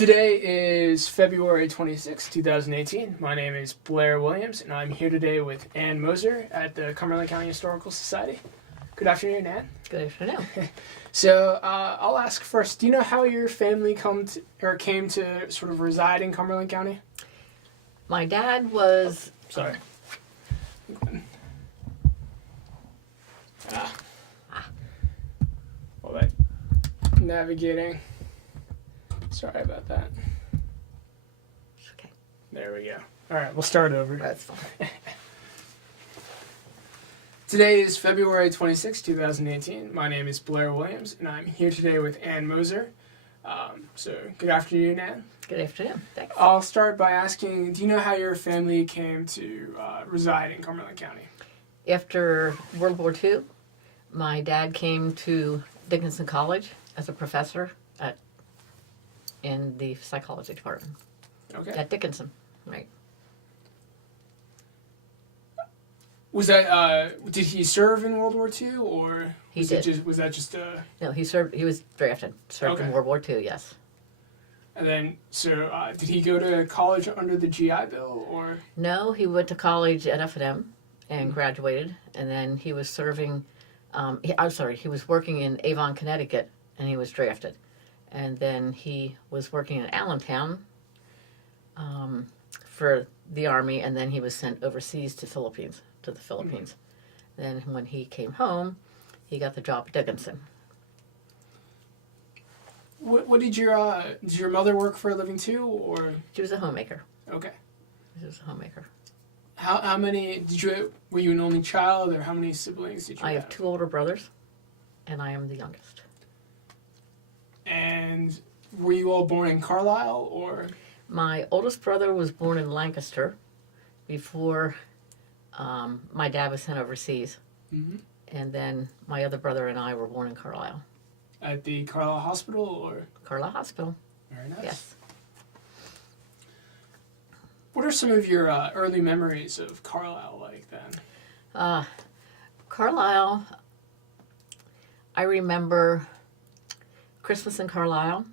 Today is February 26, 2018. My name is Blair Williams, and I'm here today with Ann Moser at the Cumberland County Historical Society. Good afternoon, Ann. Good afternoon. So I'll ask first, do you know how your family came to sort of reside in Cumberland County? My dad was... Sorry. All right. Navigating. Sorry about that. It's okay. There we go. All right, we'll start over. That's fine. Today is February 26, 2018. My name is Blair Williams, and I'm here today with Ann Moser. So, good afternoon, Ann. Good afternoon. Thanks. I'll start by asking, do you know how your family came to reside in Cumberland County? After World War II, my dad came to Dickinson College as a professor in the psychology department. Okay. At Dickinson, right. Was that, did he serve in World War II, or He did. Was that just a... No, he served. He was drafted. Served Okay. in World War II, yes. And then, so, did he go to college under the GI Bill, or... No, he went to college at F&M and graduated, and then he was serving... he was working in Avon, Connecticut, and he was drafted. And then he was working in Allentown for the Army, and then he was sent overseas to the Philippines. Then when he came home, he got the job at Dickinson. What did your mother work for a living too, or? She was a homemaker. Okay. She was a homemaker. How many were you an only child, or how many siblings did you have? I have two older brothers, and I am the youngest. And were you all born in Carlisle, or? My oldest brother was born in Lancaster before my dad was sent overseas. Mm-hmm. And then my other brother and I were born in Carlisle. At the Carlyle Hospital, or? Carlisle Hospital. Very nice. Yes. What are some of your early memories of Carlisle like then? Carlisle, I remember Christmas in Carlisle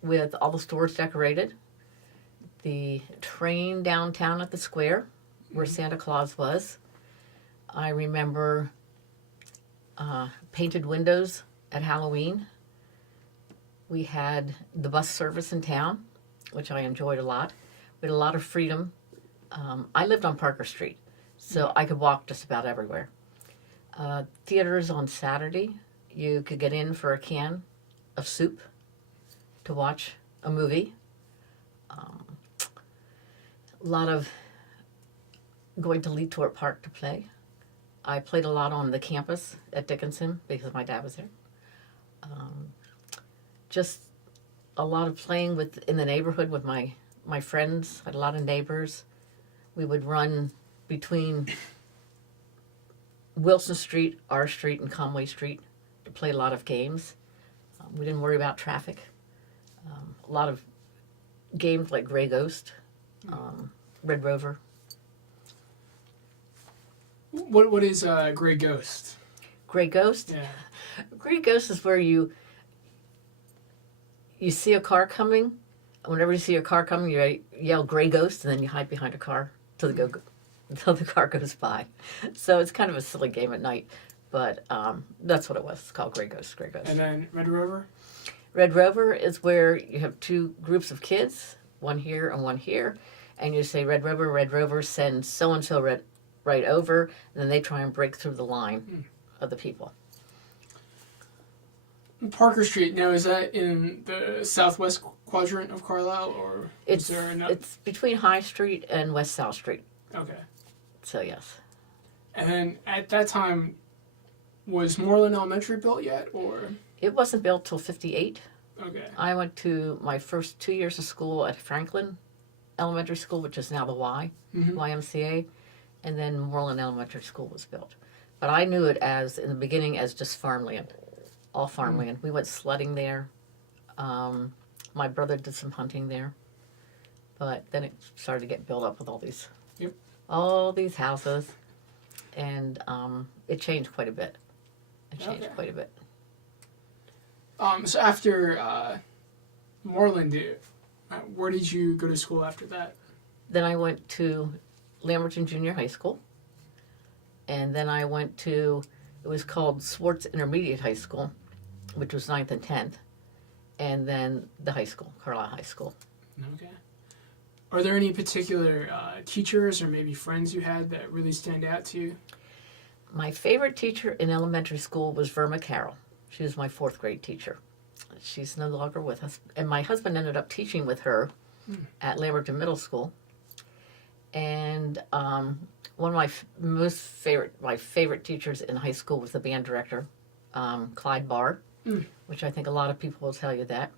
with all the stores decorated, the train downtown at the square where Santa Claus was. I remember painted windows at Halloween. We had the bus service in town, which I enjoyed a lot. We had a lot of freedom. I lived on Parker Street, so I could walk just about everywhere. Theaters on Saturday, you could get in for a can of soup to watch a movie. A lot of going to Leetort Park to play. I played a lot on the campus at Dickinson because my dad was there. Just a lot of playing in the neighborhood with my friends. I had a lot of neighbors. We would run between Wilson Street, R Street, and Conway Street to play a lot of games. We didn't worry about traffic. A lot of games like Gray Ghost, Red Rover. What is Gray Ghost? Gray Ghost? Yeah. Gray Ghost is where you see a car coming. Whenever you see a car coming, you yell Gray Ghost, and then you hide behind a car until the car goes by. So it's kind of a silly game at night, but that's what it was. It's called Gray Ghost. Gray Ghost. And then Red Rover? Red Rover is where you have two groups of kids, one here and one here, and you say, Red Rover, send so-and-so right over, and then they try and break through the line of the people. Parker Street, now is that in the southwest quadrant of Carlisle, or It's between High Street and West South Street. Okay. So, yes. And then at that time, was Moreland Elementary built yet, or? It wasn't built till 58. Okay. I went to my first 2 years of school at Franklin Elementary School, which is now the YMCA, and then Moreland Elementary School was built. But I knew it in the beginning as just farmland, all farmland. We went sledding there. My brother did some hunting there. But then it started to get built up with all these houses, and it changed quite a bit. Quite a bit. So after Moreland, Where did you go to school after that? Then I went to Lamberton Junior High School. And then I went to, it was called Swartz Intermediate High School, which was 9th and 10th. And then the high school, Carlisle High School. Okay. Are there any particular teachers or maybe friends you had that really stand out to you? My favorite teacher in elementary school was Verma Carroll. She was my 4th grade teacher. She's no longer with us. And my husband ended up teaching with her at Lamberton Middle School. And one of my favorite teachers in high school was the band director, Clyde Barr, which I think a lot of people will tell you that.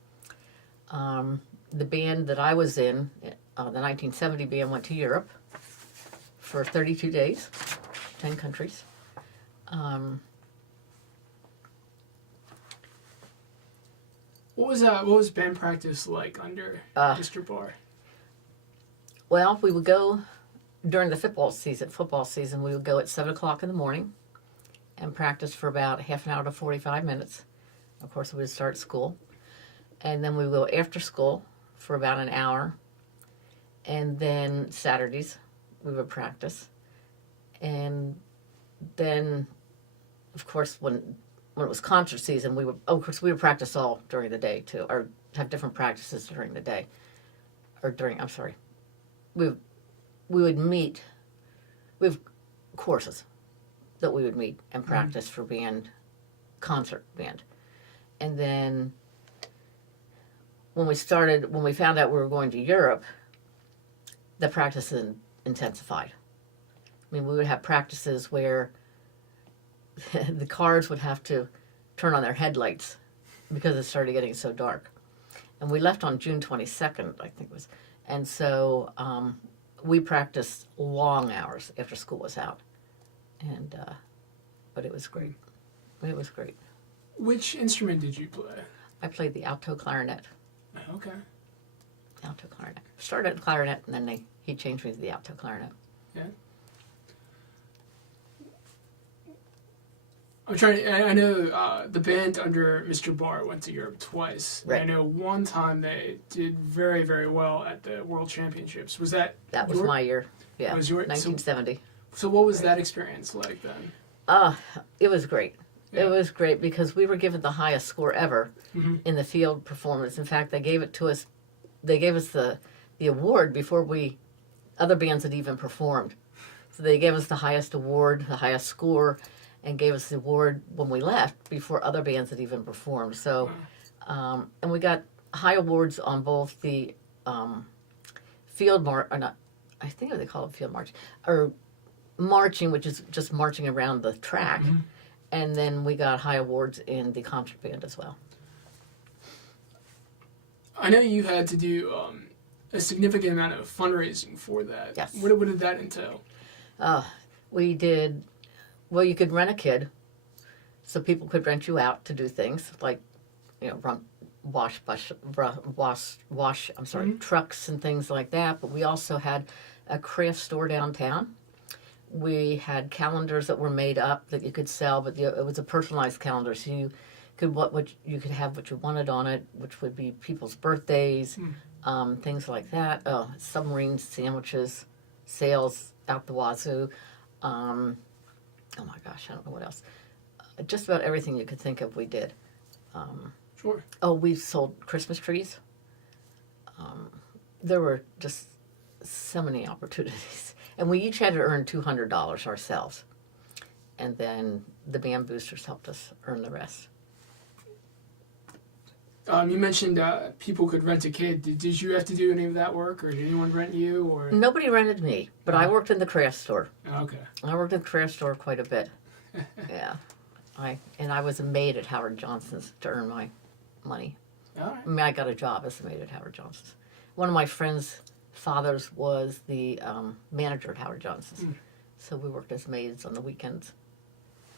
The band that I was in, the 1970 band, went to Europe for 32 days, 10 countries. What was band practice like under Mr. Barr? Well, we would go during the football season, we would go at 7 o'clock in the morning and practice for about half an hour to 45 minutes. Of course, we would start school. And then we would go after school for about an hour. And then Saturdays, we would practice. And then, of course, when it was concert season, we would practice all during the day, too, or have different practices during the day. We would meet, we have courses that we would meet and practice for concert band. And then when we found out we were going to Europe, the practice intensified. I mean, we would have practices where the cars would have to turn on their headlights because it started getting so dark. And we left on June 22nd, I think it was. And so we practiced long hours after school was out. And but it was great. It was great. Which instrument did you play? I played the alto clarinet. Okay. Alto clarinet. Started at clarinet, and then he changed me to the alto clarinet. Yeah. I know the band under Mr. Barr went to Europe twice. Right. I know one time they did very, very well at the World Championships. Was that was my year. Yeah. Was your 1970. So what was that experience like then? It was great. Yeah. It was great because we were given the highest score ever in the field performance. In fact, they gave it to us. They gave us the award before other bands had even performed. So they gave us the highest award, the highest score, and gave us the award when we left before other bands had even performed. So, and we got high awards on both the field march, or not, I think they call it field march, or marching, which is just marching around the track. And then we got high awards in the concert band as well. I know you had to do a significant amount of fundraising for that. Yes. What did that entail? We did, well, you could rent a kid, so people could rent you out to do things like, run, trucks and things like that. But we also had a craft store downtown. We had calendars that were made up that you could sell, but it was a personalized calendar, so you could you could have what you wanted on it, which would be people's birthdays, things like that. Submarine sandwiches, sales out the wazoo. Oh my gosh, I don't know what else. Just about everything you could think of, we did. Sure. Oh, we sold Christmas trees. There were just so many opportunities. And we each had to earn $200 ourselves. And then the band boosters helped us earn the rest. You mentioned people could rent a kid. Did you have to do any of that work, or did anyone rent you? Or Nobody rented me, but I worked in the craft store. Okay. I worked in the craft store quite a bit. Yeah. I was a maid at Howard Johnson's to earn my money. All right. I mean, I got a job as a maid at Howard Johnson's. One of my friends' fathers was the manager at Howard Johnson's. So we worked as maids on the weekends.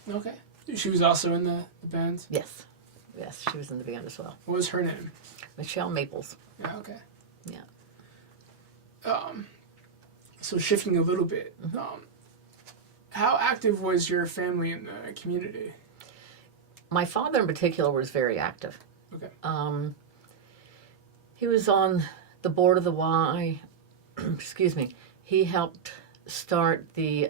Okay. She was also in the band? Yes. Yes, she was in the band as well. What was her name? Michelle Maples. Yeah, okay. Yeah. So shifting a little bit, how active was your family in the community? My father in particular was very active. Okay. He was on the board of the Y, excuse me, he helped start the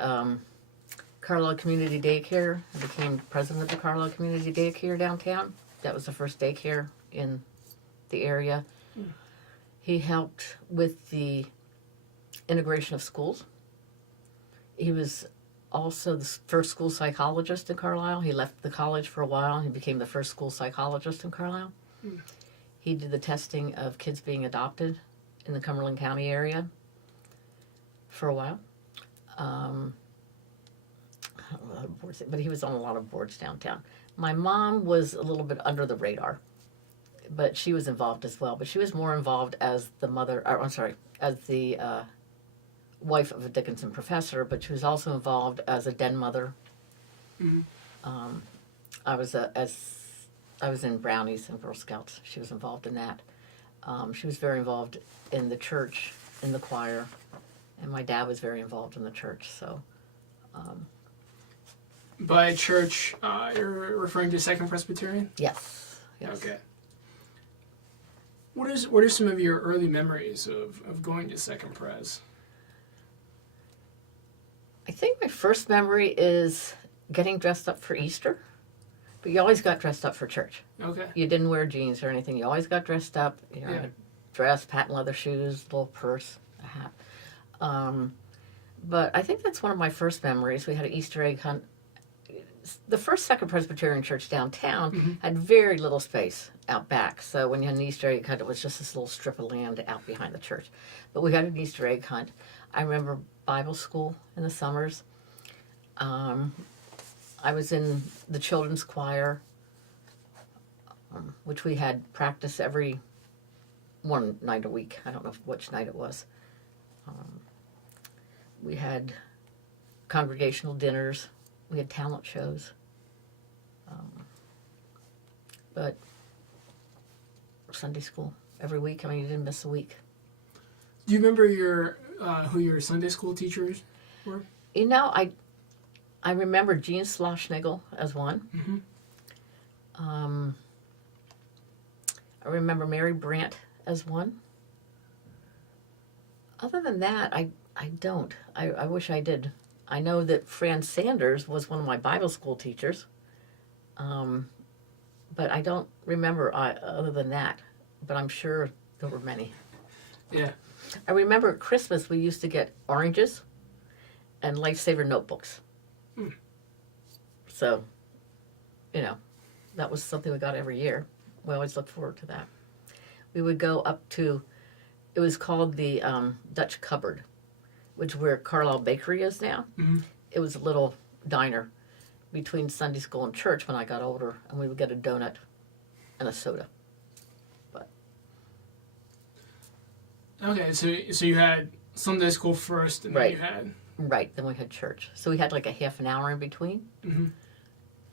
Carlisle Community Daycare. He became president of the Carlisle Community Daycare downtown. That was the first daycare in the area. He helped with the integration of schools. He was also the first school psychologist in Carlisle. He left the college for a while. He became the first school psychologist in Carlisle. He did the testing of kids being adopted in the Cumberland County area for a while. I don't know how boards, but he was on a lot of boards downtown. My mom was a little bit under the radar, but she was involved as well. But she was more involved as the mother, or, I'm sorry, as the wife of a Dickinson professor, but she was also involved as a den mother. I was in Brownies and Girl Scouts. She was involved in that. She was very involved in the church, in the choir, and my dad was very involved in the church. So, by church, you're referring to Second Presbyterian? yes. Okay. What are some of your early memories of going to Second Pres? I think my first memory is getting dressed up for Easter, but you always got dressed up for church. Okay. You didn't wear jeans or anything. You always got dressed up. You know, Yeah. a dress, patent leather shoes, little purse, a hat. But I think that's one of my first memories. We had an Easter egg hunt. The first Second Presbyterian Church downtown had very little space out back. So when you had an Easter egg hunt, it was just this little strip of land out behind the church. But we had an Easter egg hunt. I remember Bible school in the summers. I was in the children's choir, which we had practice every one night a week. I don't know which night it was. We had congregational dinners. We had talent shows. But Sunday school every week. I mean, you didn't miss a week. Do you remember who your Sunday school teachers were? You know, I remember Jean Schlossnagel as one. I remember Mary Brandt as one. Other than that, I don't. I wish I did. I know that Fran Sanders was one of my Bible school teachers. But I don't remember other than that. But I'm sure there were many. Yeah. I remember at Christmas we used to get oranges and Lifesaver notebooks. So, you know, that was something we got every year. We always looked forward to that. We would go up to, it was called the Dutch Cupboard, which is where Carlisle Bakery is now. It was a little diner between Sunday school and church when I got older, and we would get a donut and a soda. But Okay, so you had Sunday school first, and then Right. you had... right, then we had church. So we had like a half an hour in between.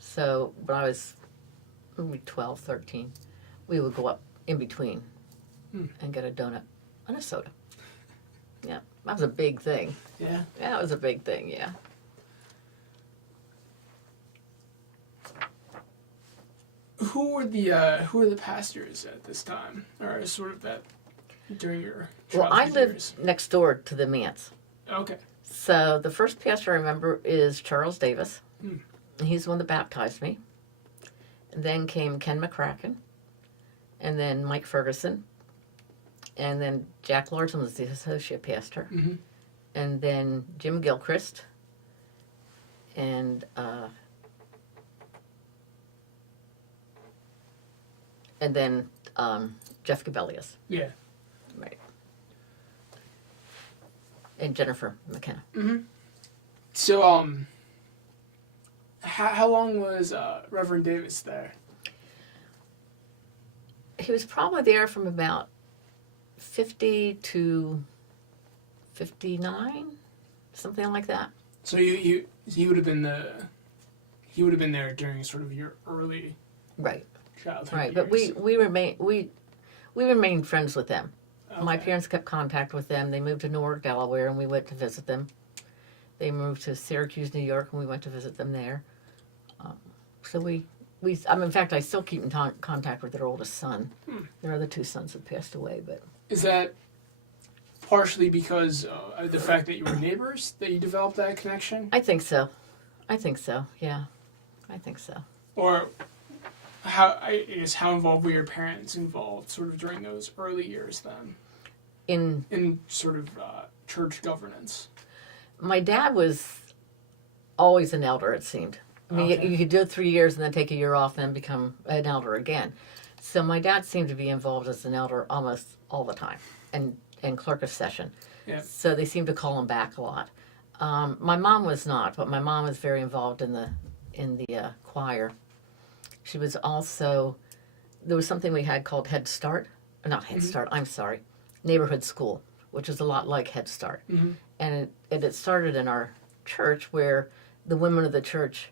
So when I was maybe 12, 13, we would go up in between and get a donut and a soda. Yeah, that was a big thing. Yeah. Yeah, it was a big thing, yeah. Who were the pastors at this time, or sort of that during your Well, I childhood lived years? next door to the Manse. Okay. So the first pastor I remember is Charles Davis. He's the one that baptized me. And then came Ken McCracken. And then Mike Ferguson. And then Jack Larson was the associate pastor. And then Jim Gilchrist. And then Jeff Gabelius. Yeah. Right. And Jennifer McKenna. So how long was Reverend Davis there? He was probably there from about 50 to 59, something like that. So he would have been there during sort of your early Right. childhood Right, years. but we remained friends with them. My Okay. parents kept contact with them. They moved to Newark, Delaware, and we went to visit them. They moved to Syracuse, New York, and we went to visit them there. So in fact, I still keep in contact with their oldest son. Their other two sons have passed away, but Is that partially because of the fact that you were neighbors that you developed that connection? I think so. Yeah, I think so. Or I guess how involved were your parents involved sort of during those early years then? In sort of church governance? My dad was always an elder, it seemed. I mean, Okay. you could do it 3 years and then take a year off and then become an elder again. So my dad seemed to be involved as an elder almost all the time, and clerk of session. Yeah. So they seemed to call him back a lot. My mom was not, but my mom was very involved in the choir. She was also, there was something we had called Head Start, not Head Start, I'm sorry, neighborhood school, which is a lot like Head Start. Mm-hmm. And it started in our church, where the women of the church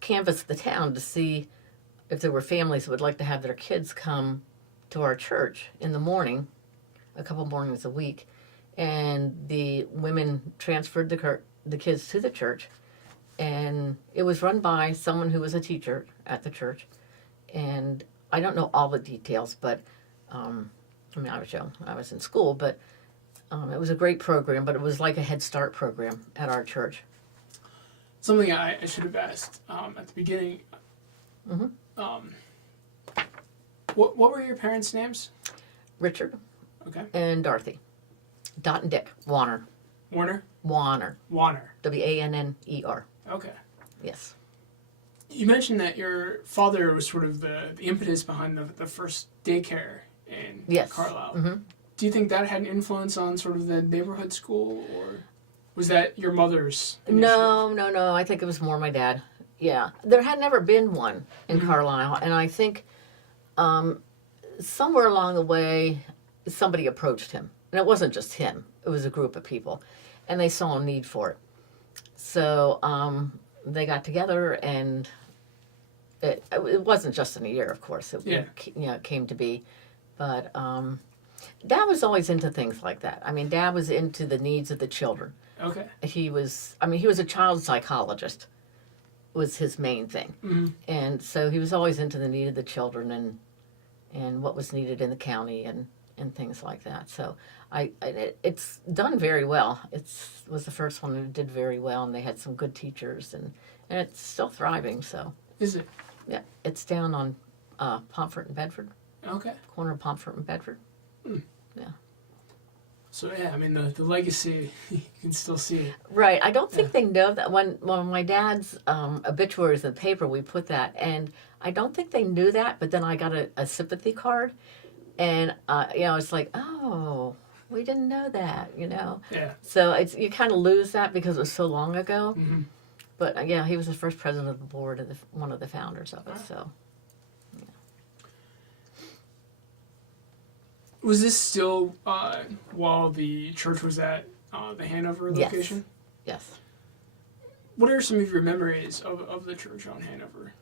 canvassed the town to see if there were families that would like to have their kids come to our church in the morning, a couple mornings a week. And the women transferred the kids to the church. And it was run by someone who was a teacher at the church. And I don't know all the details, but I mean, I was young. I was in school, but it was a great program, but it was like a Head Start program at our church. Something I should have asked at the beginning. Mm-hmm. What were your parents' names? Richard Okay. and Dorothy. Dot and Dick. Warner. Warner? Warner. Warner. Wanner. Okay. Yes. You mentioned that your father was sort of the impetus behind the first daycare in Yes. Carlisle. Mm-hmm. Do you think that had an influence on sort of the neighborhood school, or was that your mother's initiative? No. I think it was more my dad. Yeah. There had never been one in Carlisle, and I think somewhere along the way, somebody approached him. And it wasn't just him. It was a group of people. And they saw a need for it. So they got together, and it wasn't just in a year, of course. It came to be. But Dad was always into things like that. I mean, Dad was into the needs of the children. Okay. He was a child psychologist, was his main thing. Mm-hmm. And so he was always into the need of the children and what was needed in the county and things like that. So it's done very well. It was the first one that did very well, and they had some good teachers, and it's still thriving. So Is it? yeah, it's down on Pomfret and Bedford, Okay. corner of Pomfret and Bedford. Yeah. So yeah, I mean the legacy, you can still see it. Right. I don't think they know that. When my dad's obituary was in the paper, we put that, and I don't think they knew that. But then I got a sympathy card, and it's like, oh, we didn't know that, Yeah. So you kind of lose that because it was so long ago. Mm-hmm. But yeah, he was the first president of the board and one of the founders of it. So Was this still while the church was at the Hanover Yes. location? yes. What are some of your memories of the church on Hanover?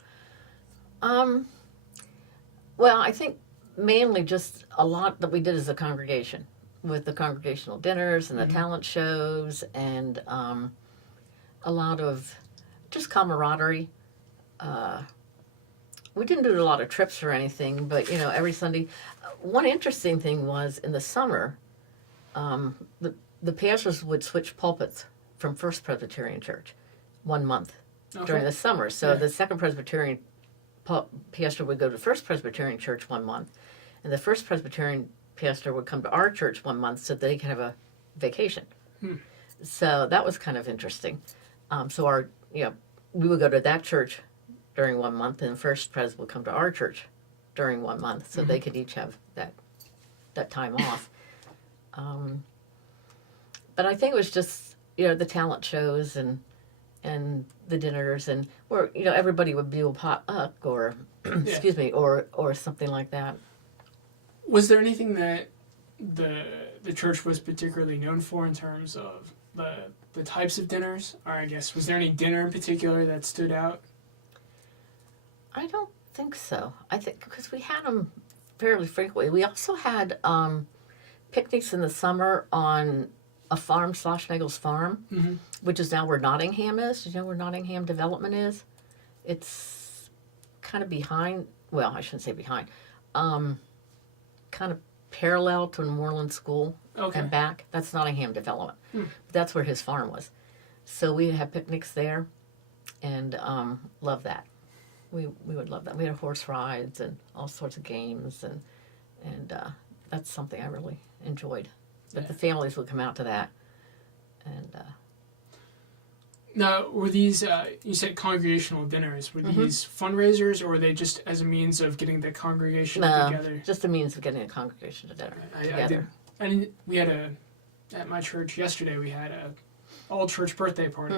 Well, I think mainly just a lot that we did as a congregation, with the congregational dinners and the talent shows, and a lot of just camaraderie. We didn't do a lot of trips or anything, but every Sunday. One interesting thing was in the summer, the pastors would switch pulpits from First Presbyterian Church 1 month during the summer. So the Second Presbyterian pastor would go to First Presbyterian Church 1 month, and the First Presbyterian pastor would come to our church 1 month so they could have a vacation. So that was kind of interesting. So we would go to that church during 1 month, and First Pres would come to our church during 1 month, so they could each have that time off. But I think it was just the talent shows and the dinners, and where everybody would do a potluck or excuse me, or something like that. Was there anything that the church was particularly known for in terms of the types of dinners? Or I guess, was there any dinner in particular that stood out? I don't think so. I think because we had them fairly frequently. We also had picnics in the summer on a farm, Schnegel's farm, which is now where Nottingham is. You know where Nottingham Development is? It's kind of behind, well, I shouldn't say behind, kind of parallel to Moreland School Okay. and back. That's Nottingham Development. That's where his farm was. So we had picnics there, and love that. We would love that. We had horse rides and all sorts of games, and that's something I really enjoyed. That the families would come out to that, and. Now, were these, you said congregational dinners, were these fundraisers, or were they just as a means of getting the congregation together? Just a means of getting a congregation together. We had at my church yesterday, we had a all-church birthday party.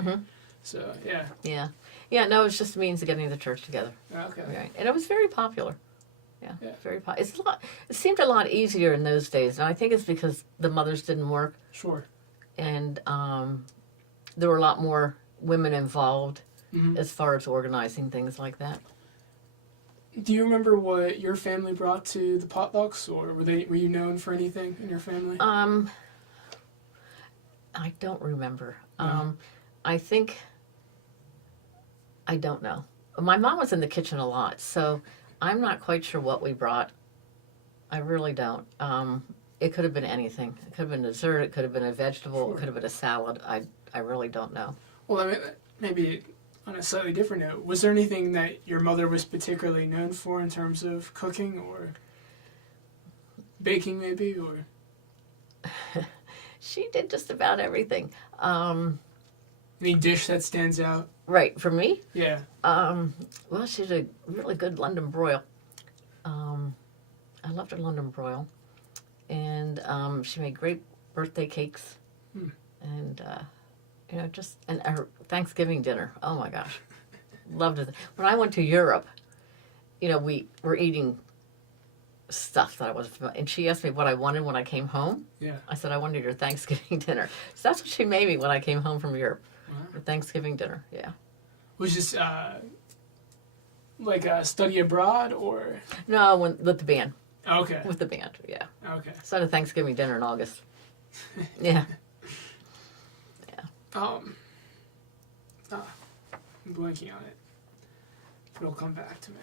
So, yeah. Yeah, no, it's just a means of getting the church together. Okay. Right. And it was very popular. Yeah. Very popular. It seemed a lot easier in those days, and I think it's because the mothers didn't work. Sure. And there were a lot more women involved as far as organizing things like that. Do you remember what your family brought to the potlucks, or were you known for anything in your family? I don't remember. No. I don't know. My mom was in the kitchen a lot, so I'm not quite sure what we brought. I really don't. It could have been anything. It could have been dessert. It could have been a vegetable. Sure. It could have been a salad. I really don't know. Well, I mean, maybe on a slightly different note, was there anything that your mother was particularly known for in terms of cooking or baking, maybe, or? She did just about everything. Any dish that stands out? Right, for me? Yeah. Well, she did a really good London broil. I loved her London broil. And she made great birthday cakes. And, and her Thanksgiving dinner. Oh, my gosh. Loved it. When I went to Europe, we were eating stuff that I wasn't familiar. And she asked me what I wanted when I came home. Yeah. I said, I wanted your Thanksgiving dinner. So that's what she made me when I came home from Europe. Wow. For Thanksgiving dinner, yeah. Was this like a study abroad, or? No, with the band. Okay. With the band, yeah. Okay. So I had a Thanksgiving dinner in August. Yeah. I'm blanking on it. It'll come back to me.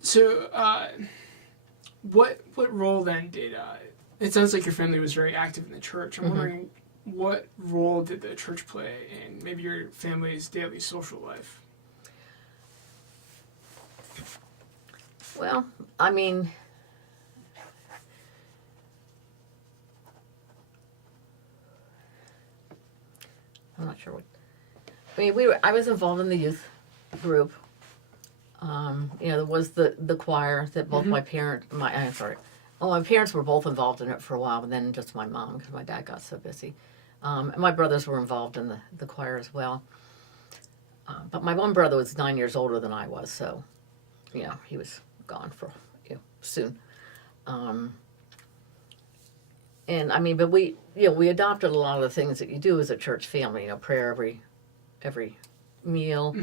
So, what role then did it sounds like your family was very active in the church. I'm wondering, what role did the church play in maybe your family's daily social life? Well, I mean, I'm not sure what. I mean, I was involved in the youth group. There was the choir that both my parents were both involved in it for a while, and then just my mom, because my dad got so busy. And my brothers were involved in the choir as well. But my one brother was 9 years older than I was, so, he was gone for, soon. And I mean, but we adopted a lot of the things that you do as a church family, prayer every meal.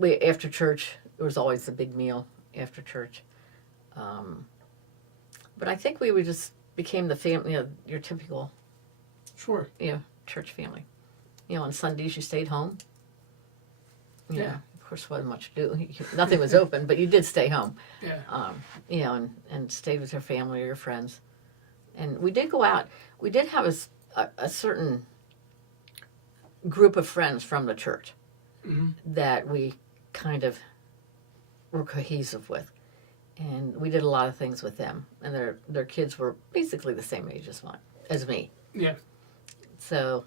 After church, there was always the big meal after church. But I think we just became the family, your typical, Sure. Church family. On Sundays you stayed home. Yeah. Of course, wasn't much to do. Nothing was open, but you did stay home. Yeah. And stayed with your family or your friends. And we did go out. We did have a certain group of friends from the church that we kind of were cohesive with. And we did a lot of things with them. And their kids were basically the same age as me. Yeah. So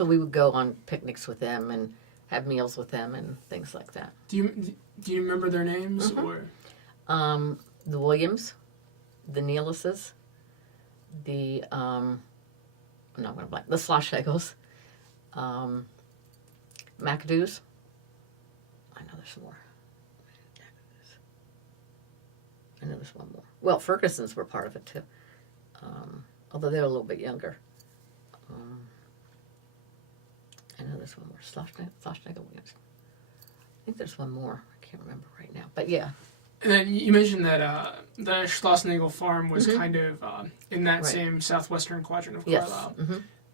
we would go on picnics with them and have meals with them and things like that. Do you remember their names, or? The Williams, the Neelises, the I'm not going to blank. The Sloshegels, McAdoo's. I know there's more. I know there's one more. Well, Fergusons were part of it too, although they're a little bit younger. I know there's one more. Sloshegel Williams. I think there's one more. I can't remember right now, but yeah. And then you mentioned that the Schlossnagel farm was kind of in that same southwestern quadrant of Carlisle.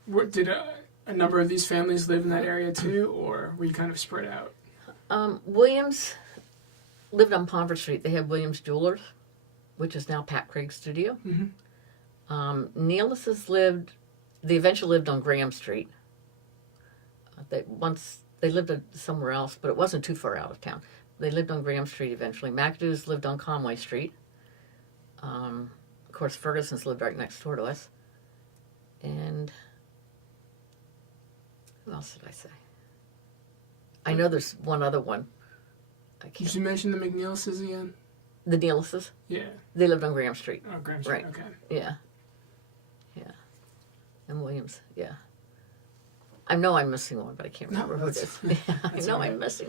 Yes. Did a number of these families live in that area too, or were you kind of spread out? Williams lived on Pomfret Street. They had Williams Jewelers, which is now Pat Craig's studio. Neelis's they eventually lived on Graham Street. They lived somewhere else, but it wasn't too far out of town. They lived on Graham Street eventually. McAdoo's lived on Conway Street. Of course, Ferguson's lived right next door to us. And who else did I say? I know there's one other one. Did you mention the McNeilses again? The Neelises? Yeah. They lived on Graham Street. Oh, Graham Street, right. Okay. Yeah. Yeah. And Williams, yeah. I know I'm missing one, but I can't remember who it is. Yeah, I know I'm missing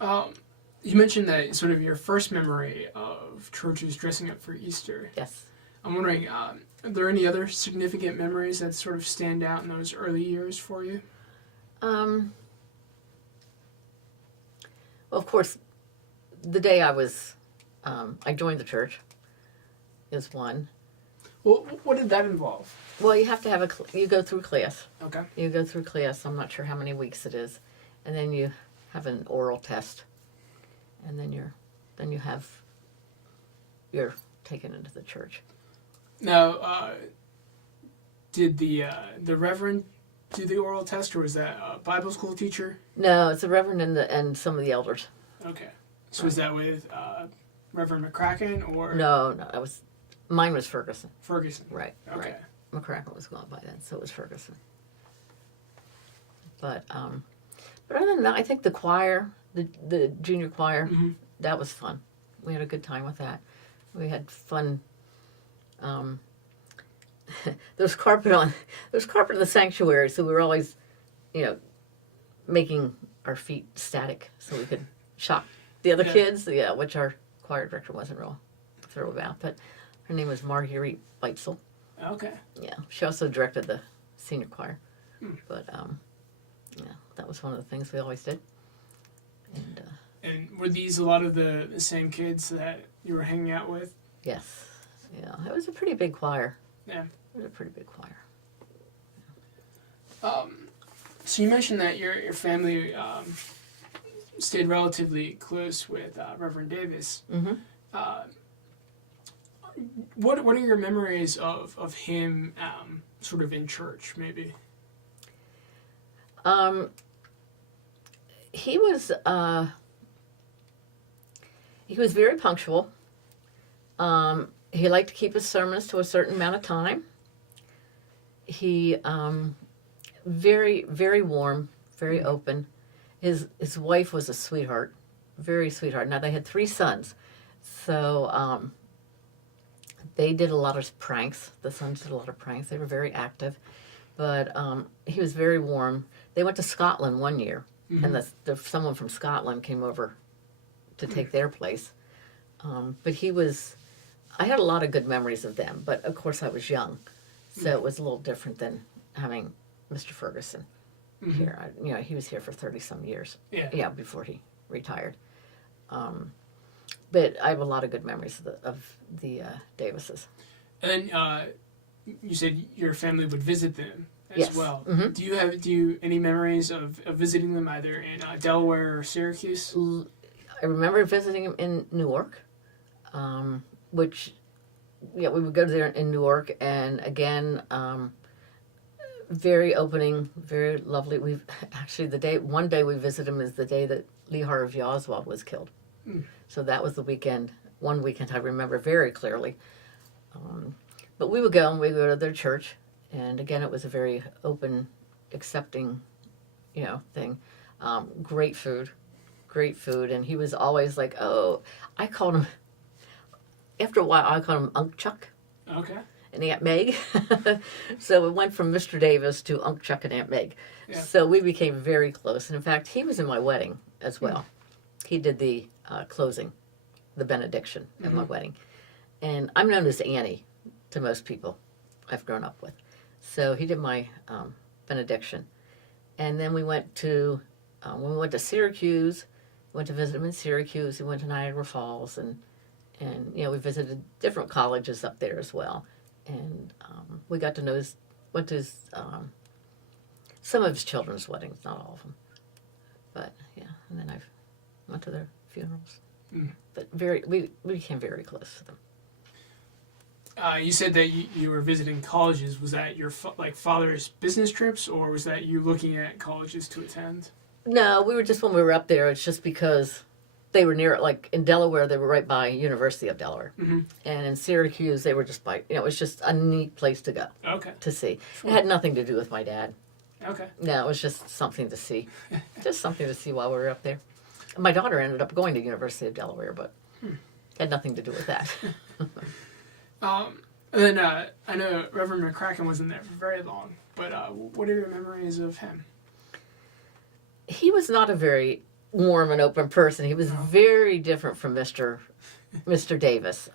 one. You mentioned that sort of your first memory of church is dressing up for Easter. Yes. I'm wondering, are there any other significant memories that sort of stand out in those early years for you? Well, of course, the day I joined the church is one. Well, what did that involve? Well, you have to have you go through class. Okay. You go through class. I'm not sure how many weeks it is, and then you have an oral test, and then you're taken into the church. Now, did the Reverend do the oral test, or was that a Bible school teacher? No, it's the Reverend and some of the elders. Okay. So was that with Reverend McCracken or? No, mine was Ferguson. Ferguson. Right. Okay. Right. McCracken was gone by then, so it was Ferguson. But other than that, I think the choir, the junior choir, that was fun. We had a good time with that. We had fun. There was carpet in the sanctuary, so we were always, making our feet static so we could shock the other kids. Yeah, which our choir director wasn't real thrilled about. But her name was Marguerite Beitzel. Okay. Yeah, she also directed the senior choir. But that was one of the things we always did. And were these a lot of the same kids that you were hanging out with? Yes. Yeah, it was a pretty big choir. Yeah. It was a pretty big choir. So you mentioned that your family stayed relatively close with Reverend Davis. Mm-hmm. What are your memories of him sort of in church, maybe? He was very punctual. He liked to keep his sermons to a certain amount of time. He very, very warm, very open. His wife was a sweetheart, very sweetheart. Now they had 3 sons, so they did a lot of pranks. The sons did a lot of pranks. They were very active, but he was very warm. They went to Scotland one year, and someone from Scotland came over to take their place. But I had a lot of good memories of them, but of course I was young, so it was a little different than having Mr. Ferguson here. He was here for 30-some years. Yeah, before he retired. But I have a lot of good memories of the Davises. And then you said your family would visit them as well. Mm-hmm. Do you any memories of visiting them either in Delaware or Syracuse? I remember visiting him in Newark, which we would go there in Newark, and again, very opening, very lovely. We've actually one day we visited him is the day that Lee Harvey Oswald was killed. So that was one weekend I remember very clearly. But we would go to their church, and again, it was a very open, accepting, thing. Great food, and he was always like, I called him, after a while, I called him Unc Chuck. Okay. And Aunt Meg. So it went from Mr. Davis to Unc Chuck and Aunt Meg. Yeah. So we became very close. And in fact, he was in my wedding as well. He did the closing, the benediction at my wedding. And I'm known as Annie to most people I've grown up with. So he did my benediction. And then we went to, when we went to Syracuse, went to visit him in Syracuse. We went to Niagara Falls, and we visited different colleges up there as well. And we got to know went to some of his children's weddings, not all of them. But yeah, and then I've to their funerals. Mm. But we became very close to them. You said that you were visiting colleges. Was that your father's business trips, or was that you looking at colleges to attend? No, we were just, when we were up there, it's just because they were near, like in Delaware, they were right by University of Delaware. Mm-hmm. And in Syracuse, they were just by, it was just a neat place to go. Okay. To see. Sure. It had nothing to do with my dad. Okay. No, it was just something to see. Just something to see while we were up there. My daughter ended up going to University of Delaware, but had nothing to do with that. And then I know Reverend McCracken wasn't there for very long, but what are your memories of him? He was not a very warm and open person. He was very different from Mr. Davis.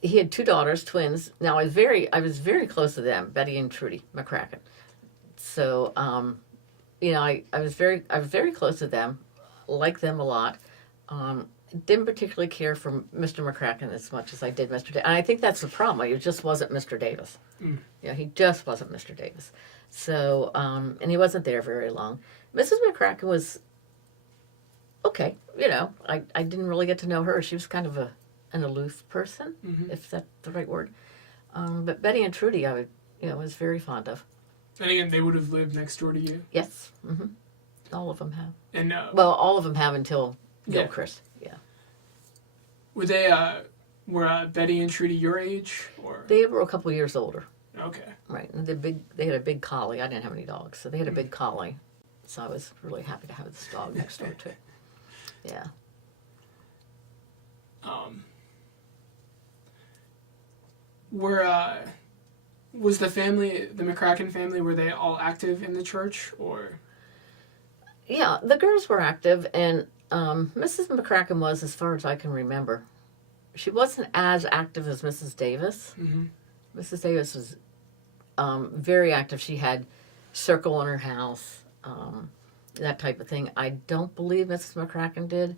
He had two daughters, twins. Now I was very close to them, Betty and Trudy McCracken. So I was very close to them, liked them a lot. Didn't particularly care for Mr. McCracken as much as I did Mr. Davis. And I think that's the problem. It just wasn't Mr. Davis. He just wasn't Mr. Davis. So, and he wasn't there very long. Mrs. McCracken was okay. I didn't really get to know her. She was kind of an aloof person, if that's the right word. But Betty and Trudy, I was very fond of. And again, they would have lived next door to you? Yes. All of them have. And well, all of them have until Gilchrist. Yeah. Were they, were Betty and Trudy your age? Or? They were a couple years older. Okay. Right. And they had a big collie. I didn't have any dogs, so they had a big collie. So I was really happy to have this dog next door too. Yeah. Was the McCracken family, were they all active in the church, or? Yeah, the girls were active, and Mrs. McCracken was, as far as I can remember. She wasn't as active as Mrs. Davis. Mrs. Davis was very active. She had circle in her house, that type of thing. I don't believe Mrs. McCracken did,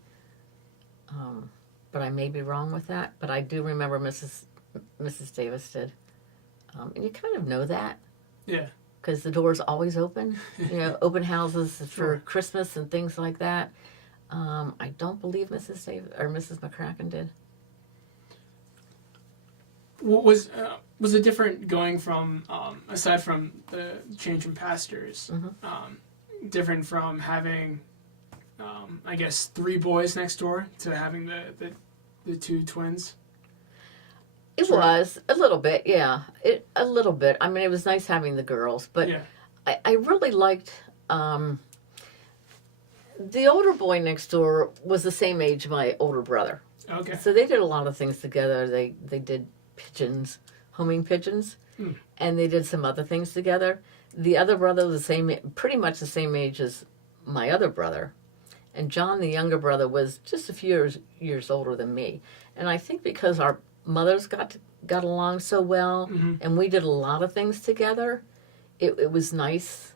but I may be wrong with that. But I do remember Mrs. Davis did. And you kind of know that. Yeah. Because the door's always open. Open houses for Christmas and things like that. I don't believe Mrs. McCracken did. What was it different going from, aside from the change in pastors, different from having, I guess, 3 boys next door to having the 2 twins? It was a little bit, yeah. A little bit. I mean, it was nice having the girls, but I really liked. The older boy next door was the same age as my older brother. Okay. So they did a lot of things together. They did pigeons, homing pigeons, and they did some other things together. The other brother was pretty much the same age as my other brother, and John, the younger brother, was just a few years older than me. And I think because our mothers got along so well, and we did a lot of things together, it was nice.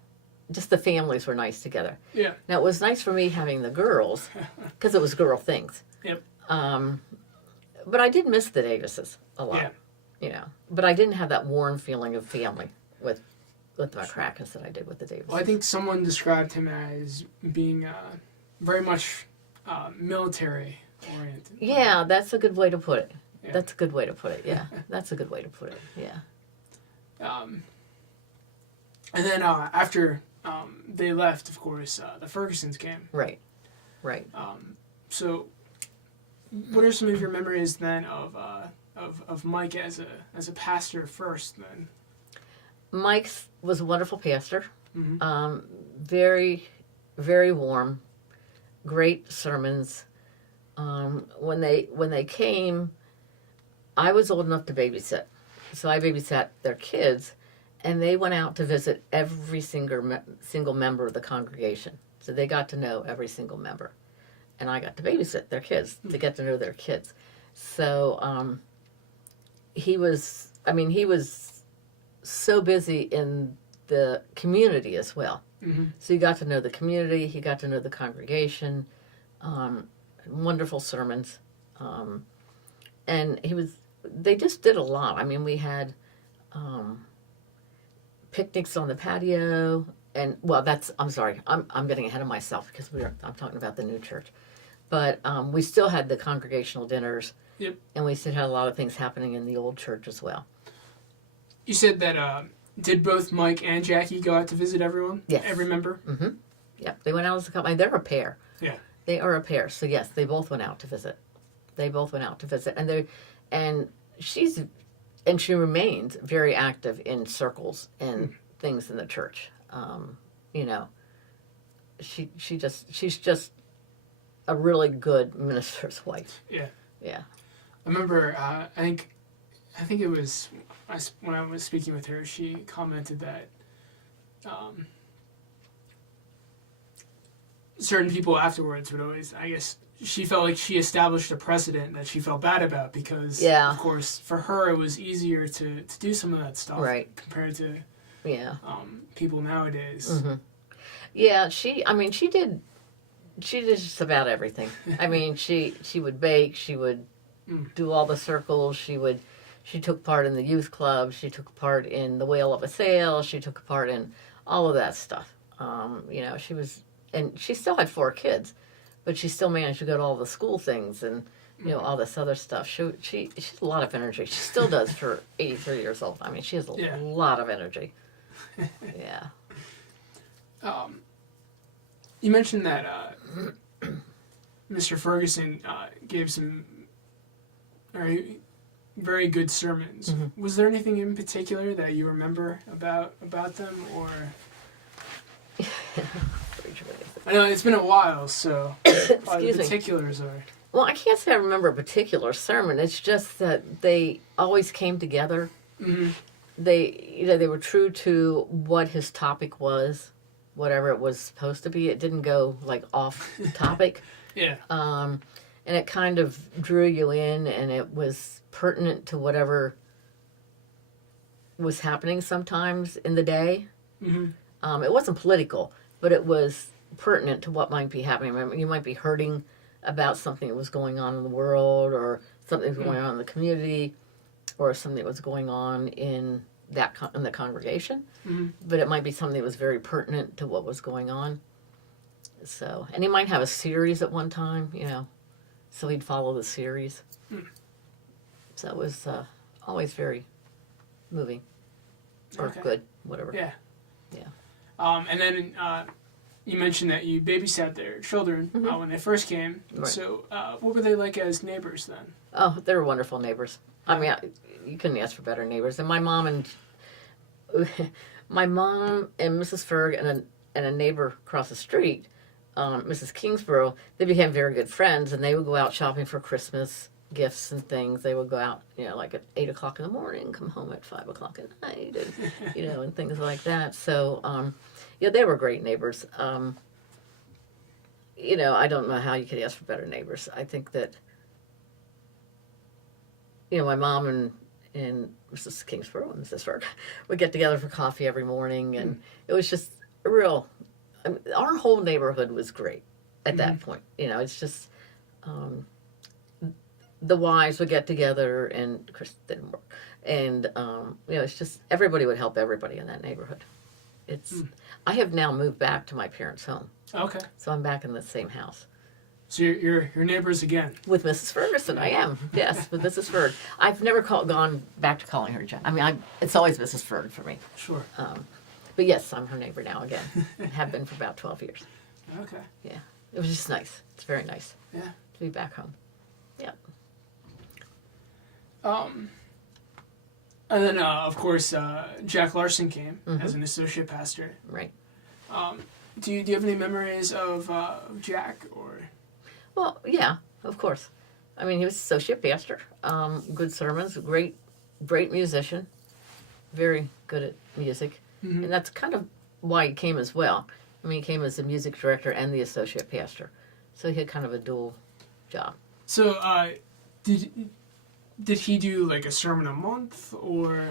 Just the families were nice together. Yeah. Now, it was nice for me having the girls, because it was girl things. Yep. But I did miss the Davises a lot. Yeah. But I didn't have that warm feeling of family with the McCrackens that I did with the Davises. Well, I think someone described him as being very much military oriented. Yeah, that's a good way to put it. Yeah. That's a good way to put it, yeah. That's a good way to put it, yeah. And then after they left, of course, the Fergusons came. Right. So, what are some of your memories then of Mike as a pastor first? Then Mike was a wonderful pastor. Very, very warm. Great sermons. When they came, I was old enough to babysit, so I babysat their kids, and they went out to visit every single member of the congregation. So they got to know every single member, and I got to babysit their kids to get to know their kids. So he was so busy in the community as well. So he got to know the community, he got to know the congregation, wonderful sermons, and they just did a lot. I mean, we had picnics on the patio, and well, I'm sorry, I'm getting ahead of myself because I'm talking about the new church, but we still had the congregational dinners. Yep. And we still had a lot of things happening in the old church as well. You said that did both Mike and Jackie go out to visit everyone? Yes. Every member? Mm-hmm. Yep. They went out as a couple. They're a pair. Yeah. They are a pair. So yes, they both went out to visit. And she remains very active in circles and things in the church. You know, she's just a really good minister's wife. Yeah. Yeah. I remember, I think it was when I was speaking with her, she commented that certain people afterwards would always, I guess, she felt like she established a precedent that she felt bad about because, of course, for her it was easier to do some of that stuff compared to people nowadays. Mm-hmm. Yeah, she did just about everything. I mean, she would bake, she would do all the circles, she took part in the youth club, she took part in the Whale of a Sail, she took part in all of that stuff. You know, she still had 4 kids, but she still managed to go to all the school things and, you know, all this other stuff. She has a lot of energy. She still does for 83 years old. I mean, she has a lot of energy. Yeah. You mentioned that Mr. Ferguson gave some very good sermons. Mm-hmm. Was there anything in particular that you remember about them, or? I know it's been a while, so probably the particulars are. Well, I can't say I remember a particular sermon. It's just that they always came together. Mm-hmm. They were true to what his topic was, whatever it was supposed to be. It didn't go like off topic. Yeah. And it kind of drew you in, and it was pertinent to whatever was happening sometimes in the day. Mm-hmm. It wasn't political, but it was pertinent to what might be happening. I mean, you might be hurting about something that was going on in the world, or something that was going on in the community, or something that was going on in the congregation. Mm-hmm. But it might be something that was very pertinent to what was going on. So, and he might have a series at one time, you know, so he'd follow the series. So it was always very moving, or good, whatever. Yeah. Yeah. And then you mentioned that you babysat their children when they first came. Right. So what were they like as neighbors then? Oh, they were wonderful neighbors. I mean, you couldn't ask for better neighbors. And my mom and Mrs. Ferg and a neighbor across the street, Mrs. Kingsborough, they became very good friends, and they would go out shopping for Christmas gifts and things. They would go out, you know, like at 8 o'clock in the morning, come home at 5 o'clock at night, and, you know, and things like that. So, yeah, they were great neighbors. You know, I don't know how you could ask for better neighbors. I think that, you know, my mom and Mrs. Kingsborough and Mrs. Ferg would get together for coffee every morning, and it was just a real, I mean, our whole neighborhood was great at that point. You know, it's just, the wives would get together, and Chris didn't work, and you know, it's just everybody would help everybody in that neighborhood. It's I have now moved back to my parents' home. Okay. So I'm back in the same house. So you're neighbors again? With Mrs. Ferguson, I am. Yes, with Mrs. Ferg. I've never gone back to calling her Jen. I mean, it's always Mrs. Ferg for me. Sure. But yes, I'm her neighbor now again. Have been for about 12 years. Okay. Yeah. It was just nice. It's very nice. Yeah. To be back home. Yeah. And then, of course, Jack Larson came as an associate pastor. Right. Do you have any memories of Jack, or? Well, yeah, of course. I mean, he was associate pastor. Good sermons, great musician, very good at music, and that's kind of why he came as well. I mean, he came as the music director and the associate pastor, so he had kind of a dual job. So, did he do like a sermon a month, or?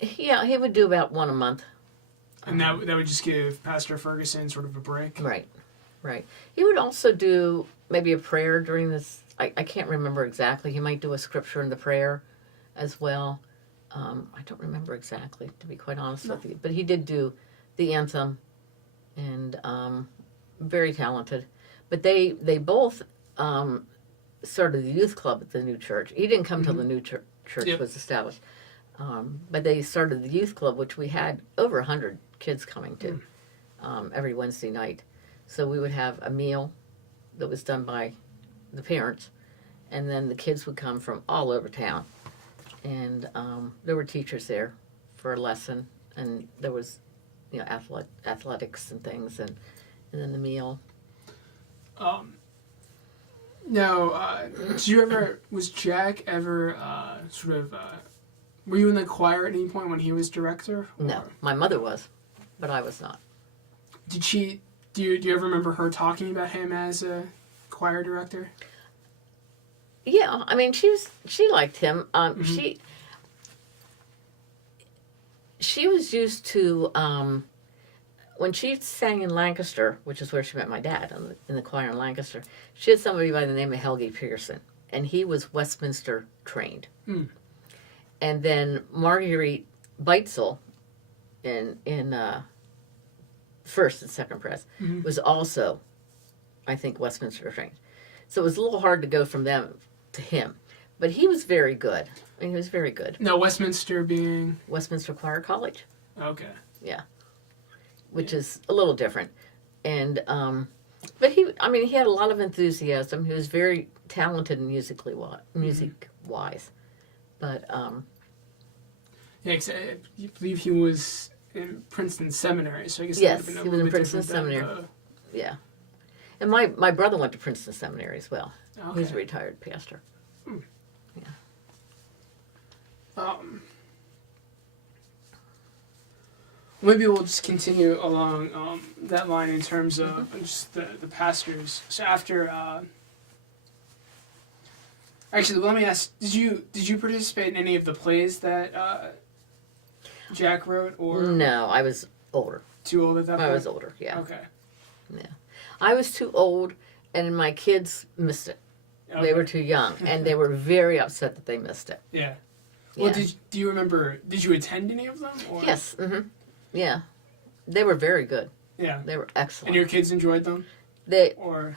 Yeah, he would do about one a month. And that would just give Pastor Ferguson sort of a break? Right. He would also do maybe a prayer during this. I can't remember exactly. He might do a scripture in the prayer as well. I don't remember exactly, to be quite honest with you. But he did do the anthem and very talented. But they both started the youth club at the new church. He didn't come till the new church Yep. was established. But they started the youth club, which we had over 100 kids coming to every Wednesday night. So we would have a meal that was done by the parents, and then the kids would come from all over town. And there were teachers there for a lesson, and there was, athletics and things, and then the meal. Now, was Jack ever were you in the choir at any point when he was director? Or? No, my mother was, but I was not. Do you ever remember her talking about him as a choir director? Yeah, I mean, she liked him. She was used to, when she sang in Lancaster, which is where she met my dad, in the choir in Lancaster, she had somebody by the name of Helge Pearson, and he was Westminster trained. And then Marguerite Beitzel in First and Second Pres was also, I think, Westminster trained. So it was a little hard to go from them to him. But he was very good. I mean, he was very good. Now, Westminster being? Westminster Choir College. Okay. Yeah. Which is a little different. And, but he had a lot of enthusiasm. He was very talented music-wise. But, yeah, 'cause I believe he was in Princeton Seminary, so I guess yes, that would have he been was in Princeton different Seminary. Yeah. And my brother went to Princeton Seminary as well. Okay. He's a retired pastor. Yeah. Maybe we'll just continue along that line in terms of just the pastors. So after, actually, let me ask: Did you participate in any of the plays that Jack wrote, or No, I was older. too old at that point? I was older. Yeah. Okay. Yeah. I was too old, and my kids missed it. Okay. They were too young, and they were very upset that they missed it. Yeah. Well, Yeah. do you remember? Did you attend any of them? Or? Yes. Yeah. They were very good. Yeah. They were excellent. And your kids enjoyed them, They or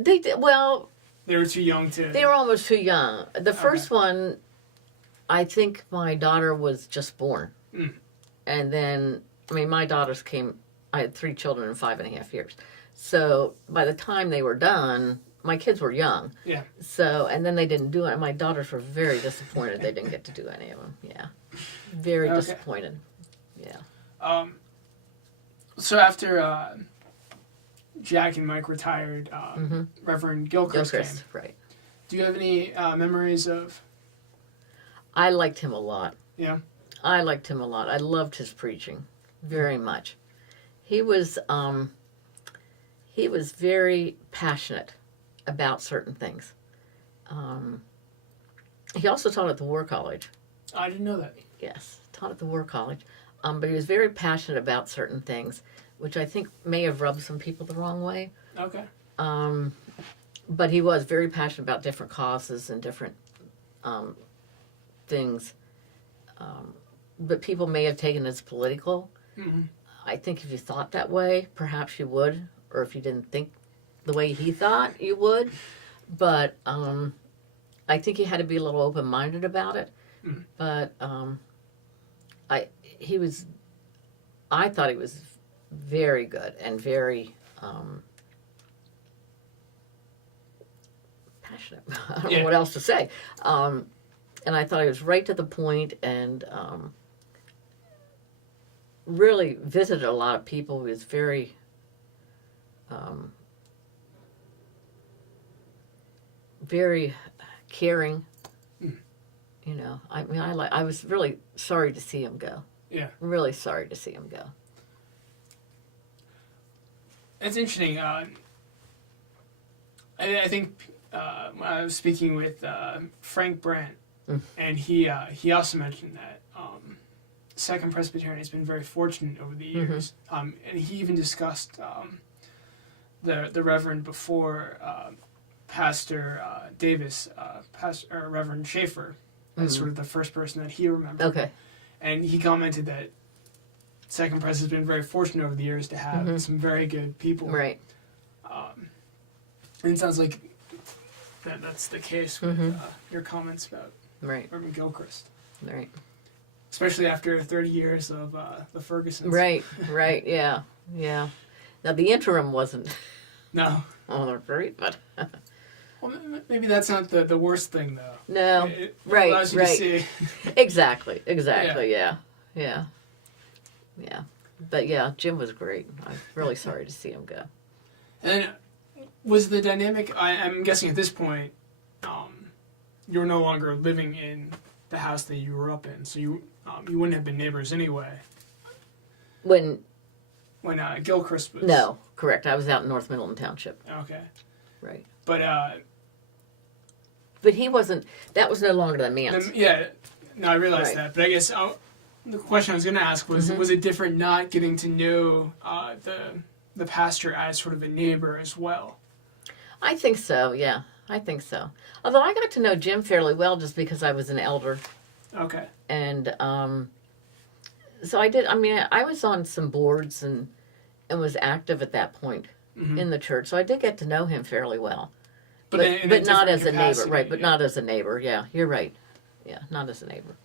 did well. they were too young to? They were almost too young. The first one, I think my daughter was just born, and then my daughters came. I had 3 children in 5.5 years. So by the time they were done, my kids were young. Yeah. So, and then they didn't do it. My daughters were very disappointed they didn't get to do any of them. Yeah. Very disappointed. Yeah. So after Jack and Mike retired, Reverend Gilchrist came. Right. Do you have any memories of? I liked him a lot. Yeah. I liked him a lot. I loved his preaching very much. He was very passionate about certain things. He also taught at the War College. I didn't know that. Yes, taught at the War College. But he was very passionate about certain things, which I think may have rubbed some people the wrong way. Okay. But he was very passionate about different causes and different things. But people may have taken it as political. I think if you thought that way, perhaps you would. Or if you didn't think the way he thought, you would. But I think he had to be a little open-minded about it. But I thought he was very good and very passionate. I don't know what else to say. And I thought he was right to the point and really visited a lot of people. He was very very caring. You know, I was really sorry to see him go. Yeah. Really sorry to see him go. It's interesting. I think I was speaking with Frank Brandt, and he also mentioned that Second Presbyterian has been very fortunate over the years, and he even discussed the Reverend before Pastor Davis, Reverend Schaefer, as sort of the first person that he remembered. Okay. And he commented that Second Pres has been very fortunate over the years to have some very good people. Right. And it sounds like that's the case with your comments about Right. Reverend Gilchrist. Right. Especially after 30 years of the Fergusons. Right. Right. Yeah. Yeah. Now the interim wasn't No. all that great, but Well, maybe that's not the worst thing, though. no. It Right. allows you Right. to see. Exactly. Exactly. Yeah. Yeah. Yeah. But yeah, Jim was great. I'm really sorry to see him go. And was the dynamic, I'm guessing at this point, you were no longer living in the house that you grew up in, so you wouldn't have been neighbors anyway. When Gilchrist was... no, correct. I was out in North Middleton Township. Okay. Right. But he wasn't. That was no longer the Manse. yeah, no, I realized Right. that. But I guess the question I was going to ask was it different not getting to know the pastor as sort of a neighbor as well? I think so. Yeah, I think so. Although I got to know Jim fairly well just because I was an elder, Okay. and so I did. I mean, I was on some boards and was active at that point in the church, so I did get to know him fairly well. But not as a neighbor, right? But not as a neighbor. Yeah, you're right. Yeah, not as a neighbor.